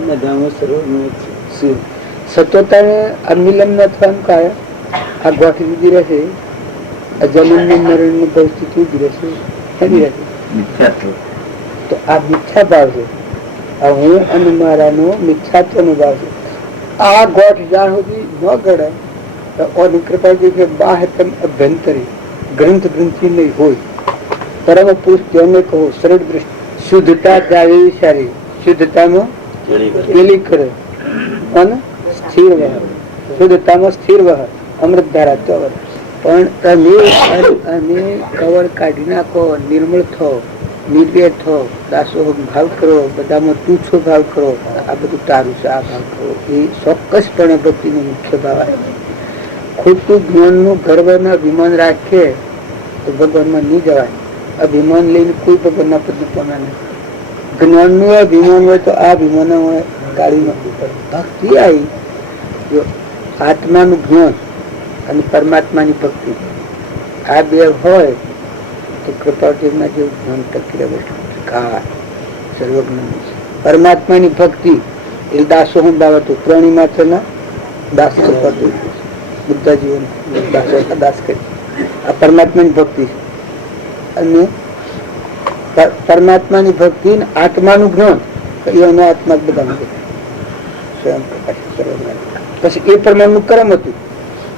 બધામાં સર્વજ્ઞ સત્વતા આ મિલન ન થવાનું કારણ આ ગોઠવી દીધી રહેશે જન્મ મરણ ની પરિસ્થિતિ ઉભી રહેશે, ખરી રહેશે. તો આ મિથ્યા ભાવ છે. આ હું અને મારાનો મિથ્યાત્વ નો ભાવ છે. આ ગોઠ જ્યાં સુધી ન ગળે ઓની કૃપાજી કે બાહ્યતમ અભ્યંતરી ગ્રંથ ગ્રંથિ નહીં હોય. પરમ પુરુષ જેને કહો સરળ દ્રષ્ટિ શુદ્ધતા જાળવી વિચારી શુદ્ધતામાં પેલી કરે અને સ્થિર વહ શુદ્ધતામાં સ્થિર વહ અમૃત ધારા ચોવર. પણ તમે અને કવર કાઢી નાખો, નિર્મળ થો, નિર્ભેદ થો, દાસોહમ ભાવ કરો, બધામાં તુચ્છો ભાવ કરો. આ બધું તારું છે. આ ભાવ કરો એ ચોક્કસપણે ભક્તિનો મુખ્ય ભાવ આવે. ખોટું જ્ઞાનનું ગર્વના અભિમાન રાખીએ તો ભગવાનમાં નહીં જવાય. અભિમાન લઈને કોઈ ભગવાનના પદ પામે નહીં. જ્ઞાનનું અભિમાન હોય તો આ અભિમાન કાઢી નાખવું પડે. ભક્તિ આવી જો આત્માનું જ્ઞાન અને પરમાત્માની ભક્તિ આ બે હોય તો કૃપાદેવના જેવું જ્ઞાન ટકી રહે. સર્વજ્ઞ પરમાત્માની ભક્તિ એ દાસો હું બાબતો પ્રાણી માત્રના દાસ કરતું બધા જીવન દાસ કરી. આ પરમાત્માની ભક્તિ અને પરમાત્માની ભક્તિ ને આત્માનું જ્ઞાન એનો આત્મા બધા સ્વયં પ્રકાશ. પછી એ પ્રમાણનું કર્મ હતું,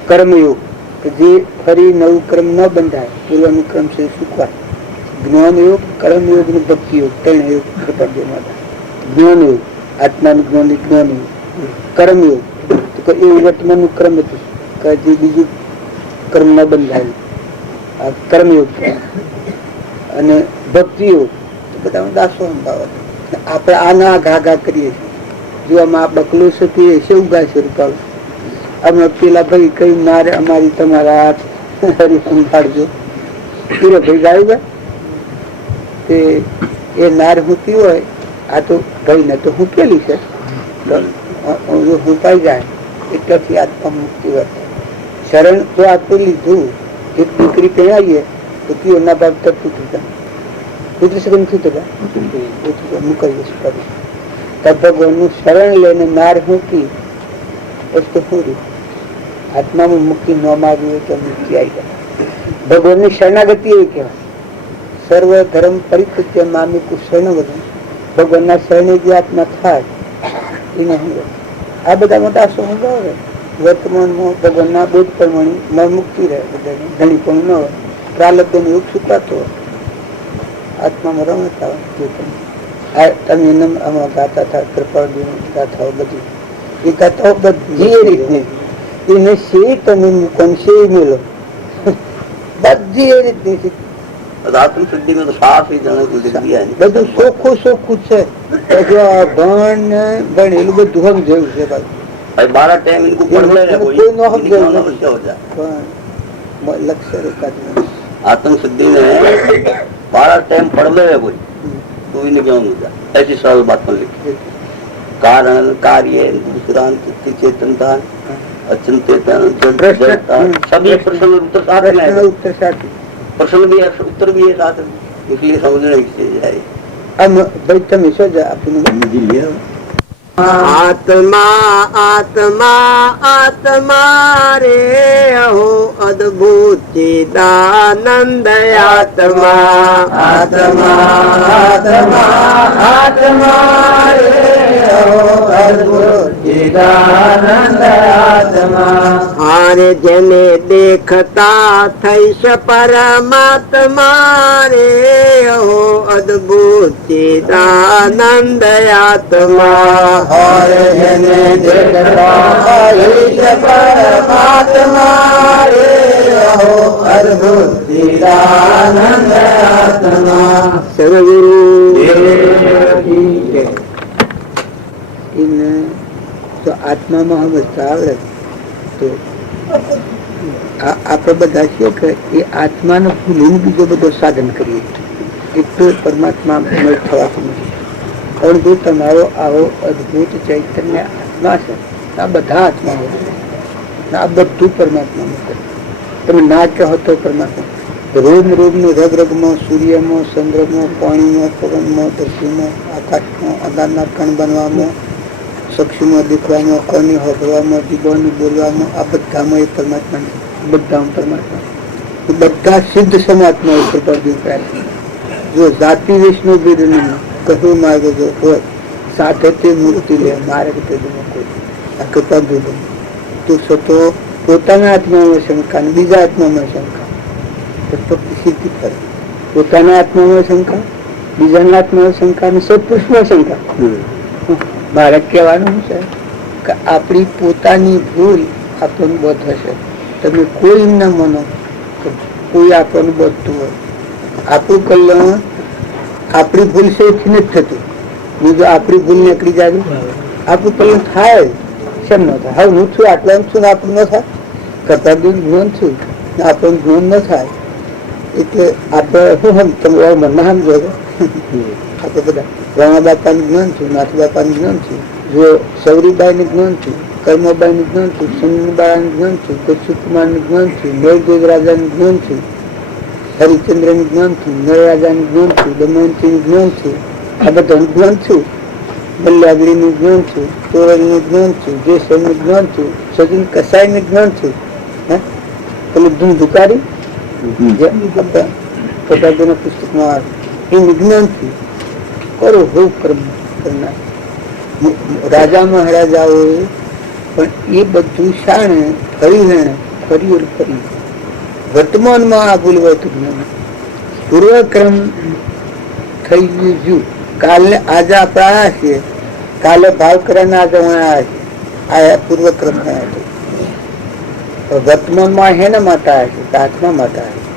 કર્મયોગ કે જે ફરી નવું કર્મ ન બંધાય. પૂર્વનું ક્રમ છે સુખવા. જ્ઞાન યોગ, કર્મયોગ અને ભક્તિ યોગ ત્રણ યોગ કૃપાદેવમાં. જ્ઞાન યોગ આત્માનું જ્ઞાન, જ્ઞાન યોગ, કર્મયોગ તો એ વર્તમાનનું ક્રમ હતું કે જે બીજું કર્મ ન બંધાયું આ કર્મયોગ. અને ભક્તિ યોગ બધા દાસો ભાવ. આપણે આના ઘા ઘા કરીએ છીએ. જો આમાં બકલું છે તે શું ગાય છે રૂપાળું. અમે પેલા ભાઈ કઈ નારે અમારી તમારા હાથ હરી સંભાળજો. પીરો ભાઈ ગાયું ગયા તે એ નાર મૂકી હોય. આ તો ભાઈ ને તો મૂકેલી છે હું પાઈ જાય એટલાથી આત્મા મુક્તિ હોય. શરણ જો આપી લીધું એક દીકરી કહેવાય તો કયો ના બાપ તક તૂટતા પુત્ર શકે નથી થતા મુકાઈ જશે. ભગવાનનું શરણ લઈને નાર મૂકી વસ્તુ પૂરી. આત્મામાં મુક્તિ ન માગવી હોય તો મુક્તિ આવી જાય. ભગવાનની શરણાગતિ એવી કહેવાય. સર્વ ધર્મ પરિત્યજ્ય મામિકુ શરણવદન. ભગવાનના શરણે જે આત્મા થાય એને આ બધામાં દાસો સંભાવે. વર્તમાનમાં ભગવાનના બોધ પ્રમાણે મુક્તિ રહે. બધાને ધણી પણ ન હોય. પ્રાલબ્ધનો યોગ સુકાતો હોય. આત્મામાં રમતા હોય. તમે આમાં ગાતા હતા કૃપાળુ ગાથાઓ બધી એ ગાથાઓ બધી એ રીતની એને શે તમે મૂકો શે મેલો બધી એ રીતની છે. आत्मशुद्धि में तो साफ ही जाने को दिख गया है. બધું ચોખ્ખું ચોખ્ખું છે. ભણ ભણેલું બધું સમજાયું છે. भाई 12 टाइम इनको पढ़ लेना कोई કોઈ ન સમજાયું अवश्य हो जाए. પણ લક્ષ્ય રેખા आत्मशुद्धि में 12 टाइम पढ़ लेगा कोई तो इन्हें ज्ञान हो जाए. ऐसी सरल बात पर लिखी. कारण कार्य दूसरा चेतनता अचिंत्यता सभी प्रश्न उत्तर साथ में उत्तर साथी प्रश्न भी है उत्तर भी है साथ में. इसलिए समझने की चीज है. આમ ભાઈ તમે શું આપીને આત્મા આત્મા આત્મા રે અહો અદભુત ચિદાનંદ આત્મા આત્મા આત્મા આત્મા રે અહો અદભુત ચિદાનંદ આત્મા. આરે જેને દેખતા થઈશ પરમાત્મા રે અહો અદભુત ચિદાનંદ આત્મા. હરે જેને દેખતા થઈશ પરમાત્મા રે અહો અદભુત ચિદાનંદ આત્મા. સર્વગુરુ તો આત્મામાં સમજતા આવડે તો આપણે બધા શું કે એ આત્માનો ભૂલીને બીજો બધો સાધન કરીએ એટલો પરમાત્મા મેળ થવા નથી. પરંતુ તમારો આવો અદભુત ચૈતન્ય આત્મા છે. આ બધા આત્માઓ આ બધું પરમાત્માનું છે. તમે ના કહો તો પરમાત્મા રોમ રોમનો રગ રગમાં, સૂર્યમાં, ચંદ્રમાં, પાણીમાં, પવનમાં, ધરતીમાં, આકાશમાં, અંધારના કણ બનવામાં, સક્ષીમાં દેખવામાં, અન્ય હોભળવામાં, જીવવાનું બોલવામાં આ બધામાં એ પરમાત્મા બધામાં પરમાત્મા. બધા સિદ્ધ સમાજમાં કૃપા દેખાય. જો જાતિ વિષ્ણુ ભેદ કહ્યું માર્ગ જો હોય સાથે તે મુક્તિ લે માર્ગ પેદમાં કોઈ આ કૃપા ભેદ તું સતો પોતાના આત્મામાં શંકા ને બીજા આત્મામાં શંકા તો સિદ્ધિ ફરે. પોતાના આત્મામાં શંકા, બીજાના આત્મામાં શંકા અને સત્પુરુષમાં શંકા. મારે કહેવાનું છે કે આપણી પોતાની ભૂલ આપણને બોધ હશે. તમે કોઈ ના માનો કોઈ આપણને બોધતું હોય. આપણું કલ્યાણ આપણી ભૂલ છે એથી નથી થતું. જો આપણી ભૂલ નીકળી જાય આપણું કલ્યાણ થાય. શેમ ન થાય? હવે હું છું આટલા છું ને આપણું ન થાય. કરતા જ્ઞાન છું આપણને જ્ઞાન ન થાય એટલે આપણે શું તમે મનમાં સમજો આપણે બધા રમા બાપાનું જ્ઞાન છું, નાથ બાપાનું જ્ઞાન છું, જો સૌરીબાઈનું જ્ઞાન છું, કર્મબાઈનું જ્ઞાન છું, સુનબાળાનું જ્ઞાન છું, કચ્છુકુમારનું જ્ઞાન છું, મેળદેવ રાજાનું જ્ઞાન છું, હરિચંદ્રનું જ્ઞાન છું, નળરાજાનું જ્ઞાન છું, દમયંતીનું જ્ઞાન છું, આ બધાનું જ્ઞાન છું, બલ્લાગડીનું જ્ઞાન છું, ચોરણનું જ્ઞાન છું, જેસરનું જ્ઞાન છું, સજન કસાઈનું જ્ઞાન છું. પેલું ધૂમધુકારી પોતાના પુસ્તકમાં એ વિજ્ઞાન થી કરો હું કર્મ કરનાર રાજા મહારાજાઓએ પણ એ બધું શાણે ફરી હેણે ફરી ફરી વર્તમાનમાં આ ભૂલવતું જ્ઞાન પૂર્વક્રમ થઈ ગયું. કાલે આજે આપણે આયા છીએ, કાલે ભાવ કર્યા આજે આયા છે. આ પૂર્વક્રમ થયા છે. વર્તમાનમાં હેને માટે આવ્યા છે, આત્મા માટે આવ્યા.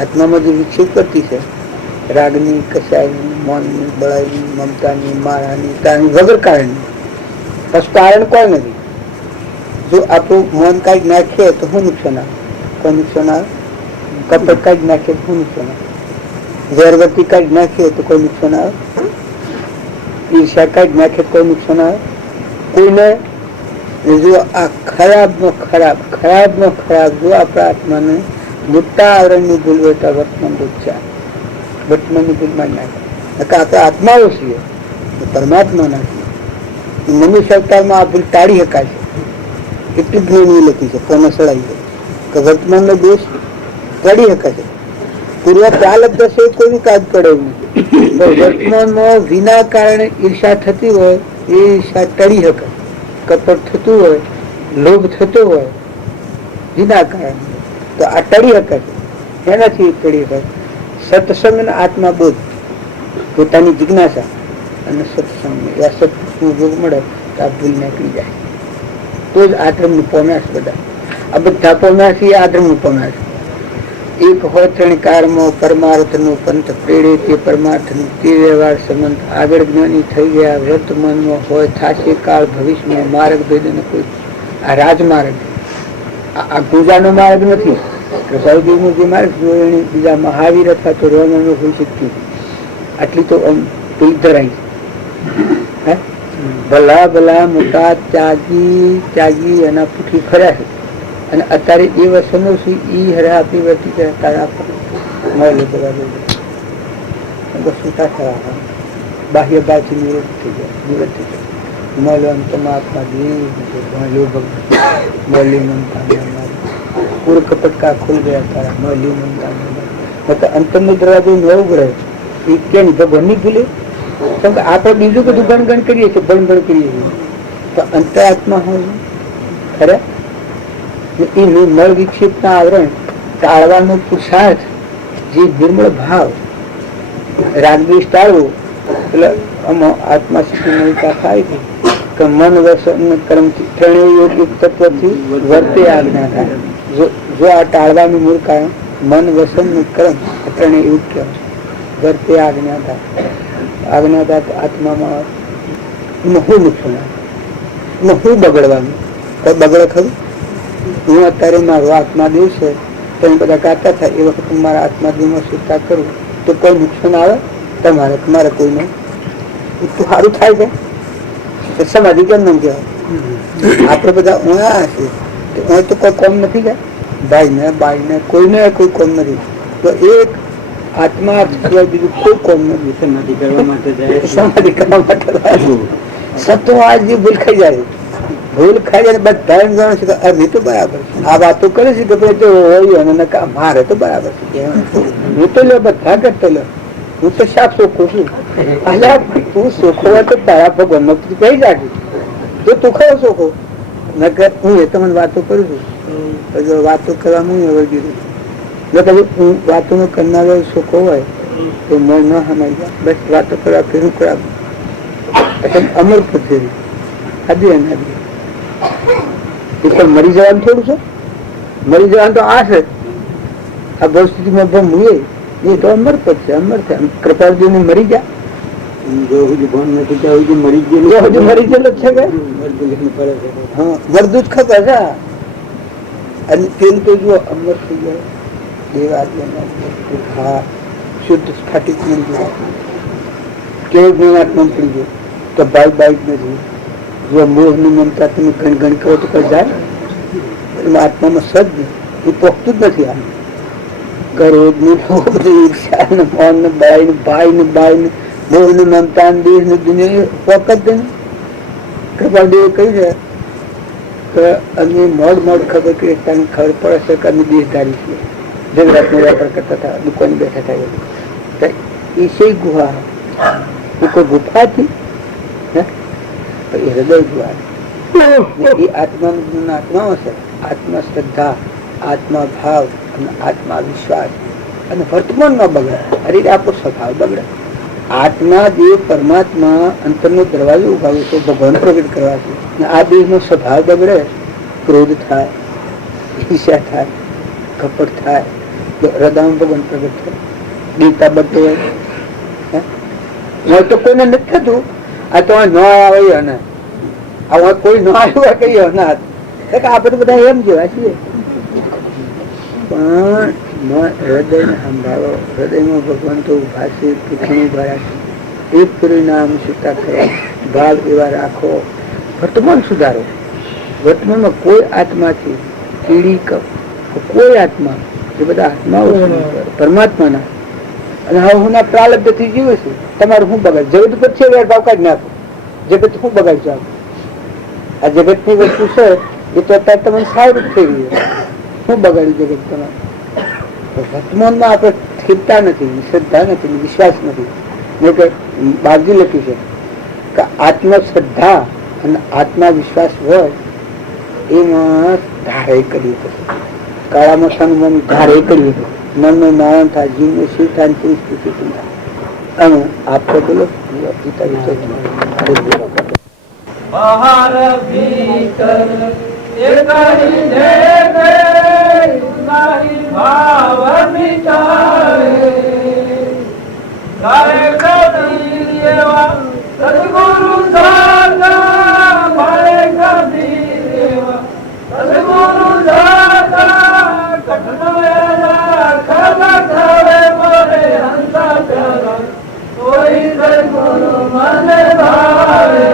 આત્મામાં જે વિક્ષેપ કરતી છે રાગની, કસાયની, મનની, બળાઈની, મમતાની, મારાની, તાની વગર કારણની. બસ કારણ કોઈ નથી. જો આપણું મન કાઢી નાખીએ તો શું નુકસાન આવે? કોઈ નુકસાન આવે? કપટ કાઢી નાખીએ તો શું નુકસાન આવે? વેરવતી કાઢી નાખીએ તો કોઈ નુકસાન આવે? ઈર્ષા કાઢી નાખીએ તો કોઈ નુકસાન આવે? કોઈને જો આ ખરાબમાં ખરાબ જો આપણા આત્માને મોટા આવરણની ભૂલ હોય તો વર્તમાન દુઃખ વર્તમાનની ભૂલમાં નાખે. આપણે આત્માઓ છીએ, પરમાત્મા નથી. મનુષ્ય અવતારમાં આ ભૂલ ટાળી શકાય છે. એટલું જ્ઞાન લખી છે કોને સડાઈ છે કે વર્તમાનનો દોષ ટાળી શકાય છે. પૂર્વ ચાલક દશે કોઈનું કાજ પડે એવું નથી. વર્તમાનમાં વિના કારણે ઈર્ષા થતી હોય એ ઈર્ષા ટળી શકાય. કપટ થતું હોય, લોભ થતો હોય વિના કારણે તો આ ટળી શકે છે. એનાથી ટળી શકે. સત્સંગ અને આત્માબોધ પોતાની જિજ્ઞાસા અને સત્સંગ સત્પુરુષનો યોગ મળે તો આ ભૂલ નીકળી જાય. તો જ આશ્રમનું પોમ્યાસ બધા આ બધા પોમ્યાસ એ આશ્રમનું પોમ્યાસ. એક હોય ત્રણકારમાં પરમાર્થનું પંથ પ્રેરે તે પરમાર્થનું તે વ્યવહાર સંબંધ આગળ જ્ઞાની થઈ ગયા. વર્તમાનમાં હોય થાશે કાળ ભવિષ્યમાં માર્ગ ભેદનો કોઈ આ રાજમાર્ગ આ પૂજાનો માર્ગ નથી. કૃષ્ણદેવનો જે માર્ગ એને બીજા મહાવીર અથવા તો રોમનો હોઈ શકતી આટલી તો પેલી ધરાઈ છે. ભલા ભલા મોટા ત્યાગી એના પૂઠી ફર્યા છે અને અત્યારે એ વર્ષનો શું ઈ હરે આપી વર્તી છે. મળેલો સુતા થવા બાહ્ય બાજુ નિવૃત્ત થઈ જાય. મળ્યો અંતમાત્મા મળ્યો ભગવાન મળ્યો મમતા પૂર કપટકા ખુલ ગયા તારા મળ્યું મમતા અંતરનો દરવાજો ન ઉગડે એ કેમ ભગવાન ની ભૂલે. કેમ કે આપણે બીજું બધું ગણગણ કરીએ છીએ, ભણભણ કરીએ છીએ તો અંતરાત્મા હોય ખરા એ નળ વિક્ષેપના આવરણ ટાળવાનો પુરુષાર્થ જે નિર્મળ ભાવ રાગદ્વેષ ટાળવો એટલે આમાં આત્મા સ્થિતિ મળતા થાય છે કે મન વસન કર્મથી ત્રણેય યોગિક તત્વથી વર્તે આજ્ઞા થાય. જો આ ટાળવાનું મૂળ કારણ મન વસન કર્મ ત્રણેય યુગ કહેવાય. વર્તે આજ્ઞા થાય. આજ્ઞા થાય આત્મામાં શું નુકસાન આવે? શું બગડવાનું? કોઈ બગડે ખરું? હું અત્યારે મારો આત્માદેવ છે તમે બધા ગાતા થાય એ વખત મારા આત્માદેવમાં સ્વીકાર કરું તો કોઈ નુકસાન આવે તમારે મારે કોઈને સારું થાય છે. સમાધિ કેમ નામ કહેવાય? આપણે બધા ઉણા છે તો કોઈ કોમ નથી જાય ભાઈ ને બાઈ ને કોઈને કોઈ કોમ નથી. તો એક આત્મા સિવાય બીજું કોઈ કોમ નથી. સમાધિ કરવા માટે સત્વ આજ ભૂલ ખાઈ જાય ભૂલ ખાઈ જાય બધા એમ જાણે છે કે અમે તો બરાબર છે, આ વાતો કરે છે કે ભાઈ તો હોય અને મારે તો બરાબર છે, હું તો લો બધા કરતો લો, હું તો શાક ચોખ્ખું છું. અલ્યા તું ચોખ્ખો હોય તો તારા ભગવાન નો કહી રાખી, તો તું ખરો ચોખ્ખો નકર હું એ તમને વાતો કરું છું. વાતો કરવામાં વળગી રહ્યું, હું વાતો નો કરનારો ચોખ્ખો હોય તો મન ન સમાઈ જાય, બસ વાતો કરવા ફેરું કરાવું અમર પથેરી આદિ અનાદિ. મરી જવાનું થોડું છે, મરી જવાનું તો આ છે, આ પરિસ્થિતિમાં ભમવું એ તો અમર પદ છે, અમર છે. કૃપાળજી ને મરી ગયા મરી ગયેલો છે કે વરદૂત ખબર છે, અને તેમ તો જો અમર થઈ જાય દેવા શુદ્ધ સ્ફટિક કેવું ગુણાત્મા પડી ગયો તો બાઈક નથી. જો મોહ ની મમતા તમે ઘણી ઘણી કરો તો કઈ જાય આત્મામાં સદ એ પોખતું જ નથી. આમ ગરોજ ની ઈર્ષા ને મોન ને બાઈ ને ભાઈ ને બાઈ ને મોહ ને મમતા ને દેશ ને દુનિયા પોક જ નહીં. કૃપાદેવે કહ્યું છે કે અમે મોડ ખબર કે તને ખબર પડે છે કે અમે દેશધારી છીએ, જગરાત નો વેપાર કરતા હતા, દુકાને બેઠા હતા. એ છે ગુહા, એ કોઈ ગુફા હતી હૃદય ગુહા. એ આત્માઓ છે, આત્મા શ્રદ્ધા, આત્મા ભાવ અને આત્મા વિશ્વાસ અને વર્તમાનમાં બગડે. અરે આપણો સ્વભાવ બગડે. આત્મા જે પરમાત્મા અંતરનો દરવાજો ઉભાવ્યો તો ભગવાન પ્રગટ કરવાથી, આ દેહ નો સ્વભાવ બગડે, ક્રોધ થાય, ઈર્ષા થાય, કપટ થાય, હૃદયમાં ભગવાન પ્રગટ થાય, ગીતા બધો હોય તો કોઈને નથી થતું. આ તો ન આવે અને આવા કોઈ ન આવ્યું કઈ અનાથ આપડે બધા એમ જેવા છીએ. પણ હૃદય ને સંભાળો, હૃદયમાં ભગવાન તો ઉભા છે, પૃથ્વી ભરા છે. એક પરિણામ સુતા થયા, ભાવ એવા રાખો, વર્તમાન સુધારો. વર્તમાનમાં કોઈ આત્માથી કીડી કોઈ આત્મા, એ બધા આત્માઓ પરમાત્માના અને હવે હું ના પ્રાલબ્ધ થી જીવે છે. તમારું શું બગાડ? જગત પર છે ભાવ કાઢી નાખો, જગત શું બગાડશો? આ જગત ની વસ્તુ છે એ તો અત્યારે તમને સારું થઈ રહ્યું, શું બગાડ્યું જગત તમારે? વર્તમાનમાં આપણે સ્થિરતા નથી, શ્રદ્ધા નથી, વિશ્વાસ નથી. નહીં કે બાજી લખ્યું છે કે આત્મા શ્રદ્ધા અને આત્મા વિશ્વાસ હોય એમાં ધારે કરી શકે. કાળા મસાનું ધારે કરી મનનું નારાયણ થાય, જીવનું શિવ થાય, પરિસ્થિતિ અને આપણે બોલો ગીતા વિશે બહાર ભીતર એક ભાવ મિટાય ગાય કબીર એવા સદગુરુ દાદા, ગાય કબીર એવા સદગુરુ દાદા, કઠનો ખગત હવે મોરે હંસા પ્યારા કોઈ સદગુરુ મને ભાવે.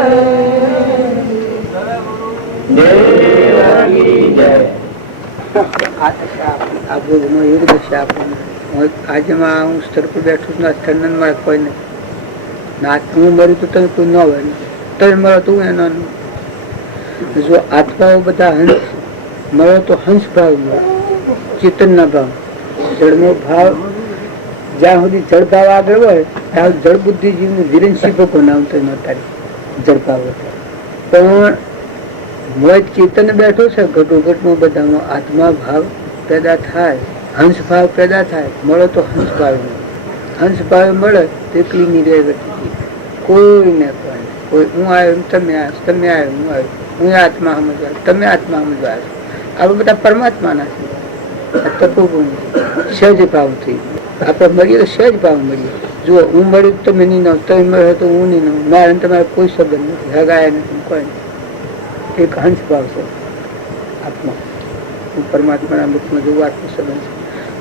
આજે હું સ્થળ પર બેઠું છું, સ્થળ મળે કોઈ નહીં. હું મર્યું તો તમે કોઈ ન હોય, તમે મળો તો હું એનો. જો આત્માઓ બધા હંસ મળે તો હંસ ભાવ મળે, ચેતન ના ભાવ. જળનો ભાવ જ્યાં સુધી જળ ભાવ આગળ હોય ત્યાં જળ બુદ્ધિજીવ ને વિરેનશી ભગવાન આવતો નતારી જળ ભાવ હતા. પણ મોજ ચેતન બેઠો છે, ઘટોઘટમાં બધામાં આત્મા ભાવ પેદા થાય, હંસ ભાવ પેદા થાય. મળે તો હંસ ભાવ મળે, હંસ ભાવ મળે તો એકલી નિર્ય ગતિ. કોઈને કોઈ હું આવ્યો, તમે આવ્યો, તમે આવ્યો, હું આવ્યો, હું આત્મા સમજવા, તમે આત્મા સમજવા. આપણે બધા પરમાત્માના છે. તપોભૂમિ સહજ ભાવ થઈ. આપણે મળીએ તો સહજ ભાવ મળીએ. જુઓ હું મળ્યું તમે નહીં નવ, તમે મળ્યો તો હું નહીં નવ, મારે તમારે કોઈ સંબંધ નથી, હગાયા નથી, કોઈ નહીં. એક હંસ ભાવ છે આત્મા. હું પરમાત્માના મુખમાં જોવું આત્મ સંબંધ છે.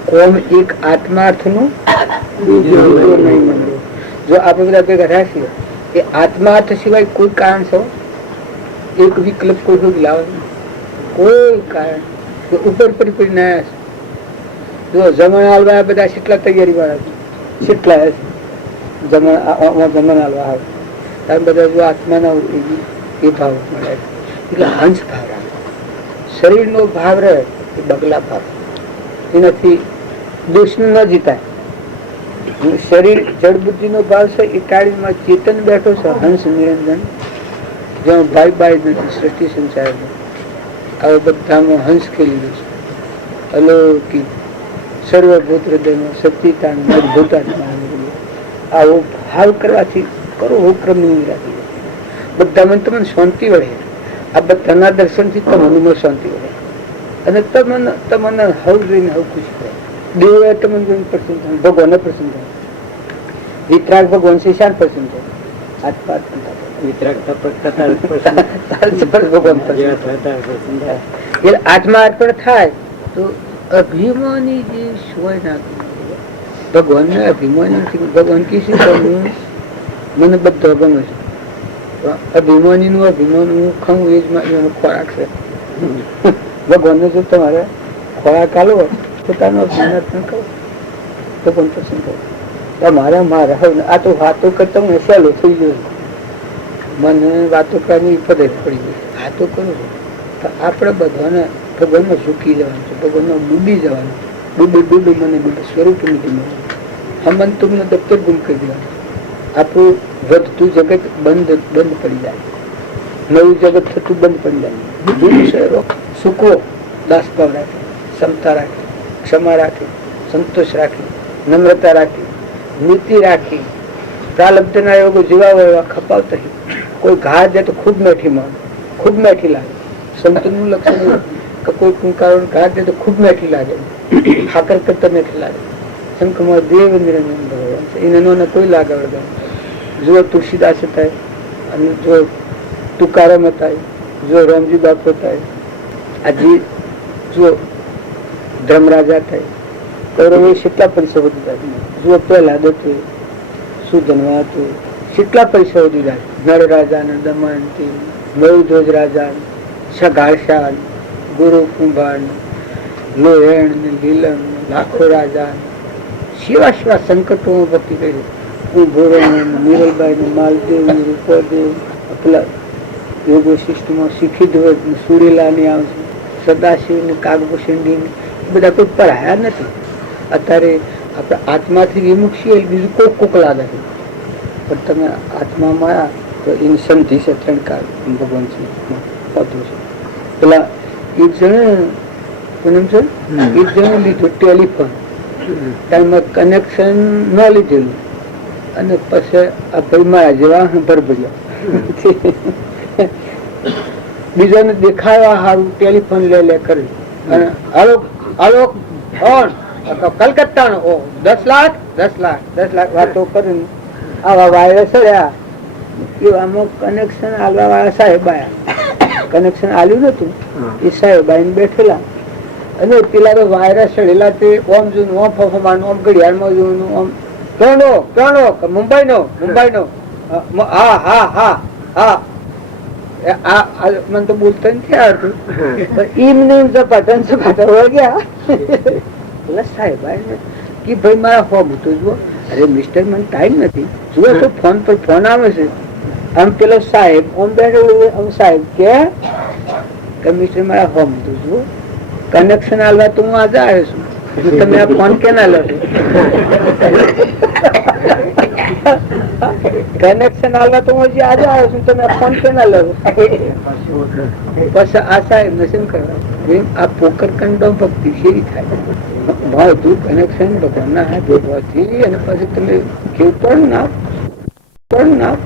કોમ એક આત્માર્થનું નહીં મંડો. જો આપણે બધા ભેગા રાખીએ એ આત્માર્થ સિવાય કોઈ કારણ છે, એક વિકલ્પ કોઈ હોય લાવે કોઈ કારણ ઉપર પર પરિણામ. જો જમણ હાલવા બધા કેટલા તૈયારી વાળા કેટલા જમણ હાલવા આવે બધા જો આત્માના એ ભાવ મળે. એટલે હંસ ભાવ રાખે. શરીરનો ભાવ રહે એ બગલા ભાવ, એનાથી દુષ્ણ ન જીતાય. શરીર જળ બુદ્ધિ નો ભાવ છે એ કાળીમાં ચેતન બેઠો છે, હંસ નિરંજન, જ્યાં ભાઈ બાઈ નથી, સૃષ્ટિ સંસાર આવા બધામાં હંસ ખેલી છે. અલૌકિક સર્વભૂત હૃદયમાં સચિતાન ભૂતાત્મા, આવો ભાવ કરવાથી કરો ક્રમની રાખી બધામાં તમને શાંતિ વળે. આ બધાના દર્શનથી તમને શાંતિ વળે અને તમને હવ જોઈને હવ ખુશી થાય. દેવ તમને જોઈને પ્રસન્ન થાય, ભગવાન પ્રસન્ન થાય. વિતરાગ ભગવાન છે શાન પ્રસન્ન થાય. ભગવાન આત્મા અર્પણ થાય તો અભિમાની જે હોય ના ભગવાન ને અભિમાની ભગવાન કીશું મને બધો ગમે છે. અભિમાની નું અભિમાન હું ખાઉં એ જ એનો ખોરાક છે. ભગવાન ને જો તમારે ખોરાક આલો પોતાનો અભિમાન કહો ભગવાન પસંદ કરો. તમારે મારે આ તો વાતો કરતા હું સહેલો થઈ ગયો, મને વાતો કરવાની પદે પડી ગઈ. વાતો કરું તો આપણે બધાને ભગવાનમાં ઝૂકી જવાનું છે, ભગવાનમાં ડૂબી જવાનું. ડૂબી મને સ્વરૂપ નથી મળ્યું. હમન તમને દફતર ગુમ કરી દેવાનું. આપણું વધતું જગત બંધ પડી જાય, નવું જગત થતું બંધ પડી જાય. બીજું સુખો દાસ ભાવ રાખે, ક્ષમતા રાખે, ક્ષમા રાખે, સંતોષ રાખે, નમ્રતા રાખે, નીતિ રાખી, પ્રાલબ્ધના યોગો જીવાવો એવા ખપાવતા. કોઈ ઘા દે તો ખૂબ મેઠી મળે, ખૂબ મેઠી લાગે. સંતનું લક્ષણ એવું કે કોઈ ટૂંકારો ઘા દે તો ખૂબ મેઠી લાગે, ખાકર કરતા મેઠી લાગે. શંકરમાં દેવ નિરંજન ભગવાન છે, એને કોઈ લાગે વળગે. જો તુલસીદાસ થાય અને જો તુકારામ થાય, જો રામજી બાપુ થાય, આજે જો ધર્મરાજા થાય, કૌરવે કેટલા પૈસા વધુ થાય. જો પ્રહલાદ હતું, સુધનવા હતું, કેટલા પૈસા વધુ થાય. નળ રાજા ને દમયંતી, મયુધ્વજ રાજા, સઘાળશાલ, ગુરુ કુંભાર, લોહેણ ને લીલમ, લાખો રાજા, શિવા શિવા સંકટો ભક્તિ કરી. મીરલબાઈ ને માલદેવ, રૂપદેવ, પેલા યોગો શિષ્ટમાં શીખીધ્વજ, સુરેલાની આવશે, સદાશિવ ને કાગભૂષણજી ને બધા કોઈ પરાયા નથી. અત્યારે આપણે આત્માથી વિમુખ છીએ, બીજું કોક લાગે છે. પણ તમે આત્મામાં આવ્યા તો એની સંધિ છે, ત્રણ કાળ ભગવાન છે હોતું છે. પેલા એક જણે લીધું ટેલિફોન, ટાઈમમાં કનેક્શન ન લીધેલું અને પછી આ ભાઈ મારા જેવા ભરભર્યા. બીજાને દેખાડવા સારું ટેલિફોન લે કરી અને આલોક ફોન કલકત્તા નો 10 લાખ વાતો કરીને આવા વાયરસ રહ્યા. એવામાં કનેક્શન આલવા વાળા સાહેબ આયા, કનેક્શન આલ્યું નતું એ સાહેબ આઈને બેઠેલા અને પેલા તો વાયરસ ચડેલા તે ઓમ જોયું, ઓમ ફફમાન, ઓમ ઘડિયાળમાં જોયું, ઓમ ક્યાંનો મુંબઈ નો હા હા હા હા મને તો બોલતા નથી આવડતું. એમને પતન વળગ્યા પેલા સાહેબ કે ભાઈ મારા ફોર્મ હતો જુઓ. અરે મિસ્ટર મને ટાઈમ નથી જુઓ તો ફોન પર ફોન આવે છે. આમ પેલો સાહેબ આમ બેઠો સાહેબ કે મિસ્ટર મારા ફોર્મ હતું જુઓ, કનેક્શન આલવા તો હું આજે આવ્યો છું, તમે આ ફોન કેના લો છો? કનેક્શન આલવા તો હું હજી આજે આવ્યો છું, તમે આ ફોન કેના લો છો? પછી આ સાહેબ ને શું કરવા આ પોકર કંડો ભક્તિ શેરી થાય. ભાવતું કનેક્શન ભગવાનના હાથ ભોગવાથી અને પછી તમે કેવું પણ નાખ